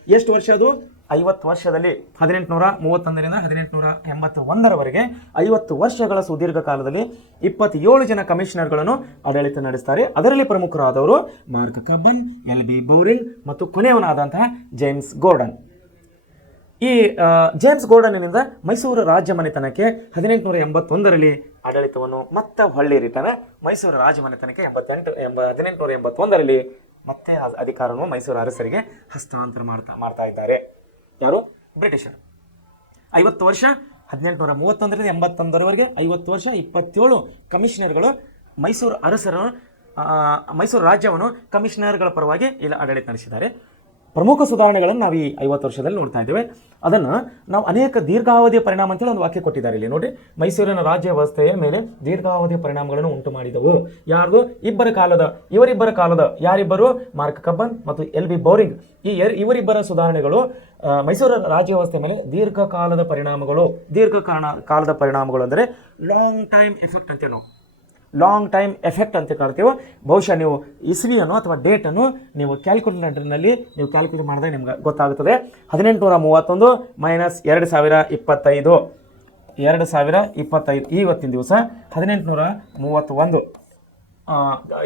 ಎಷ್ಟು ವರ್ಷ ಅದು? 50 ವರ್ಷದಲ್ಲಿ 1831ರಿಂದ 1881ರವರೆಗೆ 50 ವರ್ಷಗಳ ಸುದೀರ್ಘ ಕಾಲದಲ್ಲಿ 27 ಜನ ಕಮಿಷನರ್ಗಳನ್ನು ಆಡಳಿತ ನಡೆಸ್ತಾರೆ. ಅದರಲ್ಲಿ ಪ್ರಮುಖರಾದವರು ಮಾರ್ಕ್ ಕಬ್ಬನ್, LB ಬೌರಿಂಗ್ ಮತ್ತು ಕೊನೆಯವನಾದಂತಹ ಜೇಮ್ಸ್ ಗೋರ್ಡನ್. ಈ ಜೇಮ್ಸ್ ಗೋರ್ಡನ್ನಿಂದ ಮೈಸೂರು ರಾಜ್ಯ ಮನೆತನಕ್ಕೆ 1881ರಲ್ಲಿ ಆಡಳಿತವನ್ನು ಮತ್ತೆ ಹೊಳ್ಳಿರಿತಾನೆ. ಮೈಸೂರು ರಾಜ್ಯ ಮನೆತನಕ್ಕೆ 1881ರಲ್ಲಿ ಮತ್ತೆ ಅಧಿಕಾರವನ್ನು ಮೈಸೂರು ಅರಸರಿಗೆ ಹಸ್ತಾಂತರ ಮಾಡ್ತಾ ಇದ್ದಾರೆ. ಯಾರು? ಬ್ರಿಟಿಷರು. 50 ವರ್ಷ 1831ರಿಂದ 81ರವರೆಗೆ 50 ವರ್ಷ 27 ಕಮಿಷನರ್ಗಳು ಮೈಸೂರು ರಾಜ್ಯವನ್ನು ಕಮಿಷನರ್ಗಳ ಪರವಾಗಿ ಇಲ್ಲಿ ಆಡಳಿತ ನಡೆಸಿದ್ದಾರೆ. ಪ್ರಮುಖ ಸುಧಾರಣೆಗಳನ್ನು ನಾವು ಈ 50 ವರ್ಷದಲ್ಲಿ ನೋಡ್ತಾ ಇದ್ದೇವೆ. ಅದನ್ನು ನಾವು ಅನೇಕ ದೀರ್ಘಾವಧಿಯ ಪರಿಣಾಮ ಅಂತೇಳಿ ಒಂದು ವಾಕ್ಯ ಕೊಟ್ಟಿದ್ದಾರೆ ಇಲ್ಲಿ ನೋಡಿ. ಮೈಸೂರಿನ ರಾಜ್ಯ ವ್ಯವಸ್ಥೆಯ ಮೇಲೆ ದೀರ್ಘಾವಧಿಯ ಪರಿಣಾಮಗಳನ್ನು ಉಂಟು ಮಾಡಿದವು. ಯಾರ್ದು? ಇವರಿಬ್ಬರ ಕಾಲದ ಯಾರಿಬ್ಬರು? ಮಾರ್ಕ್ ಕಬ್ಬನ್ ಮತ್ತು LB ಬೌರಿಂಗ್. ಇವರಿಬ್ಬರ ಸುಧಾರಣೆಗಳು ಮೈಸೂರು ರಾಜ್ಯ ವ್ಯವಸ್ಥೆ ಮೇಲೆ ದೀರ್ಘಕಾಲದ ಪರಿಣಾಮಗಳು ಅಂದರೆ ಲಾಂಗ್ ಟೈಮ್ ಎಫೆಕ್ಟ್ ಅಂತೇಳಿ ನಾವು ಲಾಂಗ್ ಟೈಮ್ ಎಫೆಕ್ಟ್ ಅಂತ ಕರಿತೀವಿ. ಬಹುಶಃ ನೀವು ಇಸ್ವಿಯನ್ನು ಅಥವಾ ಡೇಟನ್ನು ನೀವು ಕ್ಯಾಲ್ಕುಲೇಟರ್ನಲ್ಲಿ ಕ್ಯಾಲ್ಕುಲೇಟ್ ಮಾಡಿದಾಗ ನಿಮ್ಗೆ ಗೊತ್ತಾಗುತ್ತದೆ. 1831 ಮೈನಸ್ 2025 ಇವತ್ತಿನ ದಿವಸ 1831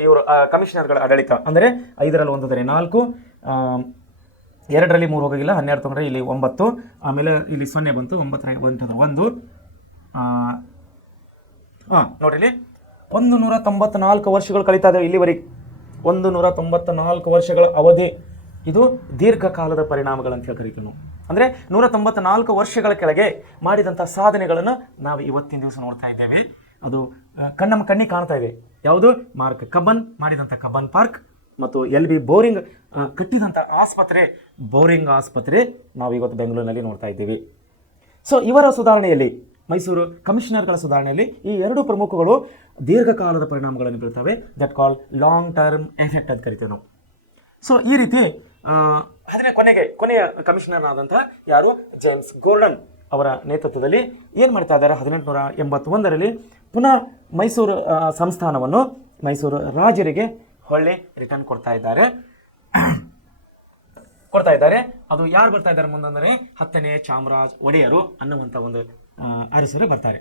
ಇವರು ಕಮಿಷನರ್ಗಳ ಆಡಳಿತ. ಅಂದರೆ 5ರಲ್ಲಿ 1 ದರೆ 4, 2ರಲ್ಲಿ 3 ಹೋಗಿಲ್ಲ, 12 ತೊಗೊಂಡ್ರೆ ಇಲ್ಲಿ 9, ಆಮೇಲೆ ಇಲ್ಲಿ 0 ಬಂತು, 9 1 ನೋಡಿರಿ 194 ವರ್ಷಗಳು ಕಳೀತಾ ಇದ್ದಾವೆ ಇಲ್ಲಿವರೆಗೆ. 194 ವರ್ಷಗಳ ಅವಧಿ. ಇದು ದೀರ್ಘಕಾಲದ ಪರಿಣಾಮಗಳಂತ ಹೇಳಿ ಕರಿತೀವಿ ನಾವು. ಅಂದರೆ 194 ವರ್ಷಗಳ ಕೆಳಗೆ ಮಾಡಿದಂಥ ಸಾಧನೆಗಳನ್ನು ನಾವು ಇವತ್ತಿನ ದಿವಸ ನೋಡ್ತಾ ಇದ್ದೇವೆ. ಅದು ನಮ್ಮ ಕಣ್ಣಿಗೆ ಕಾಣ್ತಾ ಇದೆ. ಯಾವುದು? ಮಾರ್ಕ್ ಕಬ್ಬನ್ ಮಾಡಿದಂಥ ಕಬ್ಬನ್ ಪಾರ್ಕ್ ಮತ್ತು LB ಬೌರಿಂಗ್ ಕಟ್ಟಿದಂಥ ಆಸ್ಪತ್ರೆ, ಬೌರಿಂಗ್ ಆಸ್ಪತ್ರೆ ನಾವು ಇವತ್ತು ಬೆಂಗಳೂರಿನಲ್ಲಿ ನೋಡ್ತಾ ಇದ್ದೀವಿ. ಸೊ ಇವರ ಸುಧಾರಣೆಯಲ್ಲಿ, ಮೈಸೂರು ಕಮಿಷನರ್ಗಳ ಸುಧಾರಣೆಯಲ್ಲಿ ಈ ಎರಡು ಪ್ರಮುಖಗಳು ದೀರ್ಘಕಾಲದ ಪರಿಣಾಮಗಳನ್ನು ಬೀಳ್ತವೆ. That call long term effect ಅಂತ ಕರಿತೇವೆ ನಾವು. ಸೊ ಈ ರೀತಿ ಕೊನೆಯ ಕಮಿಷನರ್ ಆದಂತಹ ಯಾರು? ಜೇಮ್ಸ್ ಗೋರ್ಡನ್ ಅವರ ನೇತೃತ್ವದಲ್ಲಿ ಏನು ಮಾಡ್ತಾ ಇದ್ದಾರೆ? 1881ರಲ್ಲಿ ಪುನಃ ಮೈಸೂರು ಸಂಸ್ಥಾನವನ್ನು ಮೈಸೂರು ರಾಜರಿಗೆ ಹೊಳ್ಳಿ ರಿಟರ್ನ್ ಕೊಡ್ತಾ ಇದ್ದಾರೆ. ಅದು ಯಾರು ಬರ್ತಾ ಇದ್ದಾರೆ ಮುಂದಂದರೆ 10ನೇ ಚಾಮರಾಜ ಒಡೆಯರು ಅನ್ನುವಂಥ ಒಂದು ಅರಸರು ಬರ್ತಾರೆ.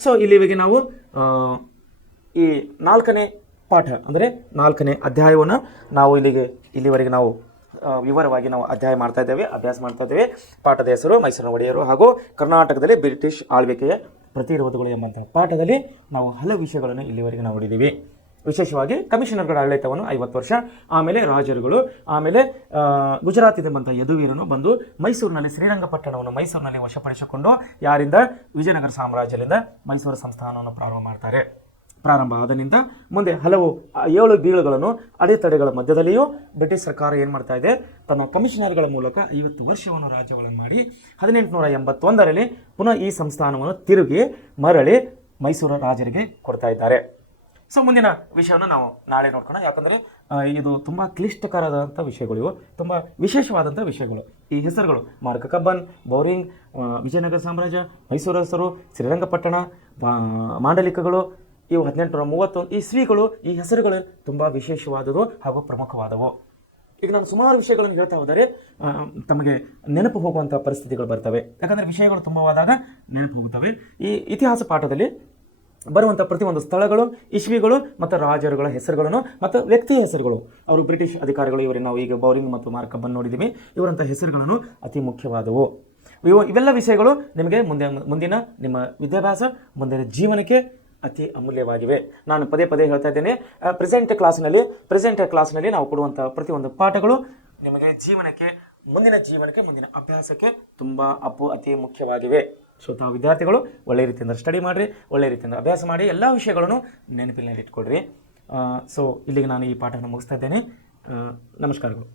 ಸೊ ಇಲ್ಲಿವರೆಗೆ ನಾವು ಈ 4ನೇ ಪಾಠ ಅಂದರೆ 4ನೇ ಅಧ್ಯಾಯವನ್ನು ನಾವು ಇಲ್ಲಿವರೆಗೆ ನಾವು ವಿವರವಾಗಿ ನಾವು ಅಭ್ಯಾಸ ಮಾಡ್ತಾ ಇದ್ದೇವೆ. ಪಾಠದ ಹೆಸರು ಮೈಸೂರಿನ ಒಡೆಯರು ಹಾಗೂ ಕರ್ನಾಟಕದಲ್ಲಿ ಬ್ರಿಟಿಷ್ ಆಳ್ವಿಕೆಯ ಪ್ರತಿರೋಧಗಳು ಎಂಬಂತಹ ಪಾಠದಲ್ಲಿ ನಾವು ಹಲವು ವಿಷಯಗಳನ್ನು ಇಲ್ಲಿವರೆಗೆ ನಾವು ನೋಡಿದ್ದೀವಿ. ವಿಶೇಷವಾಗಿ ಕಮಿಷನರ್ಗಳ ಆಡಳಿತವನ್ನು 50 ವರ್ಷ, ಆಮೇಲೆ ರಾಜರುಗಳು, ಆಮೇಲೆ ಗುಜರಾತಿದಂಥ ಯದುವೀರನು ಬಂದು ಮೈಸೂರಿನಲ್ಲಿ ಶ್ರೀರಂಗಪಟ್ಟಣವನ್ನು ಮೈಸೂರಿನಲ್ಲಿ ವಶಪಡಿಸಿಕೊಂಡು ಯಾರಿಂದ? ವಿಜಯನಗರ ಸಾಮ್ರಾಜ್ಯದಿಂದ ಮೈಸೂರು ಸಂಸ್ಥಾನವನ್ನು ಪ್ರಾರಂಭ ಆದನಿಂದ ಮುಂದೆ ಹಲವು 7 ಬೀಳುಗಳನ್ನು ಅಡೆತಡೆಗಳ ಮಧ್ಯದಲ್ಲಿಯೂ ಬ್ರಿಟಿಷ್ ಸರ್ಕಾರ ಏನು ಮಾಡ್ತಾ ಇದೆ? ತನ್ನ ಕಮಿಷನರ್ಗಳ ಮೂಲಕ 50 ವರ್ಷವನ್ನು ರಾಜ್ಯಗಳನ್ನು ಮಾಡಿ 1881ರಲ್ಲಿ ಪುನಃ ಈ ಸಂಸ್ಥಾನವನ್ನು ತಿರುಗಿ ಮರಳಿ ಮೈಸೂರು ರಾಜರಿಗೆ ಕೊಡ್ತಾ ಇದ್ದಾರೆ. ಸೊ ಮುಂದಿನ ವಿಷಯವನ್ನು ನಾವು ನಾಳೆ ನೋಡ್ಕೋಣ. ಯಾಕಂದರೆ ಇದು ತುಂಬ ಕ್ಲಿಷ್ಟಕರವಾದಂಥ ವಿಷಯಗಳು, ಇವು ತುಂಬ ವಿಶೇಷವಾದಂಥ ವಿಷಯಗಳು. ಈ ಹೆಸರುಗಳು ಮಾರ್ಕ್ ಕಬ್ಬನ್, ಬೌರಿಂಗ್, ವಿಜಯನಗರ ಸಾಮ್ರಾಜ್ಯ, ಮೈಸೂರು ಅರಸರು, ಶ್ರೀರಂಗಪಟ್ಟಣ, ಮಾಂಡಲಿಕಗಳು, ಇವು 1831 ಇಸ್ವಿಗಳು. ಈ ಹೆಸರುಗಳು ತುಂಬ ವಿಶೇಷವಾದವು ಹಾಗೂ ಪ್ರಮುಖವಾದವು. ಈಗ ನಾನು ಸುಮಾರು ವಿಷಯಗಳನ್ನು ಹೇಳ್ತಾ ಹೋದರೆ ತಮಗೆ ನೆನಪು ಹೋಗುವಂಥ ಪರಿಸ್ಥಿತಿಗಳು ಬರ್ತವೆ. ಯಾಕಂದರೆ ವಿಷಯಗಳು ತುಂಬವಾದಾಗ ನೆನಪು ಹೋಗುತ್ತವೆ. ಈ ಇತಿಹಾಸ ಪಾಠದಲ್ಲಿ ಬರುವಂಥ ಪ್ರತಿಯೊಂದು ಸ್ಥಳಗಳು, ಇಸ್ವಿಗಳು ಮತ್ತು ರಾಜರುಗಳ ಹೆಸರುಗಳನ್ನು ಮತ್ತು ವ್ಯಕ್ತಿಯ ಹೆಸರುಗಳು, ಅವರು ಬ್ರಿಟಿಷ್ ಅಧಿಕಾರಿಗಳು, ಇವರೇ ನಾವು ಈಗ ಬೌರಿಂಗ್ ಮತ್ತು ಮಾರ್ಕ್ ಕಬ್ಬನ್ ನೋಡಿದ್ದೀವಿ. ಇವರಂಥ ಹೆಸರುಗಳನ್ನು ಅತಿ ಮುಖ್ಯವಾದವು. ಇವೆಲ್ಲ ವಿಷಯಗಳು ನಿಮಗೆ ಮುಂದಿನ ನಿಮ್ಮ ವಿದ್ಯಾಭ್ಯಾಸ, ಮುಂದಿನ ಜೀವನಕ್ಕೆ ಅತಿ ಅಮೂಲ್ಯವಾಗಿವೆ. ನಾನು ಪದೇ ಹೇಳ್ತಾ ಇದ್ದೇನೆ, ಪ್ರೆಸೆಂಟ್ ಕ್ಲಾಸ್ನಲ್ಲಿ ನಾವು ಕೊಡುವಂಥ ಪ್ರತಿಯೊಂದು ಪಾಠಗಳು ನಿಮಗೆ ಮುಂದಿನ ಜೀವನಕ್ಕೆ, ಮುಂದಿನ ಅಭ್ಯಾಸಕ್ಕೆ ತುಂಬ ಅತಿ ಮುಖ್ಯವಾಗಿವೆ. ಸೊ ತಾವು ವಿದ್ಯಾರ್ಥಿಗಳು ಒಳ್ಳೆಯ ರೀತಿಯಿಂದ ಸ್ಟಡಿ ಮಾಡಿರಿ, ಒಳ್ಳೆಯ ರೀತಿಯಿಂದ ಅಭ್ಯಾಸ ಮಾಡಿ, ಎಲ್ಲ ವಿಷಯಗಳನ್ನು ನೆನಪಿನಲ್ಲಿ ಇಟ್ಕೊಳ್ರಿ. ಸೊ ಇಲ್ಲಿಗೆ ನಾನು ಈ ಪಾಠವನ್ನು ಮುಗಿಸ್ತಾ ಇದ್ದೇನೆ. ನಮಸ್ಕಾರಗಳು.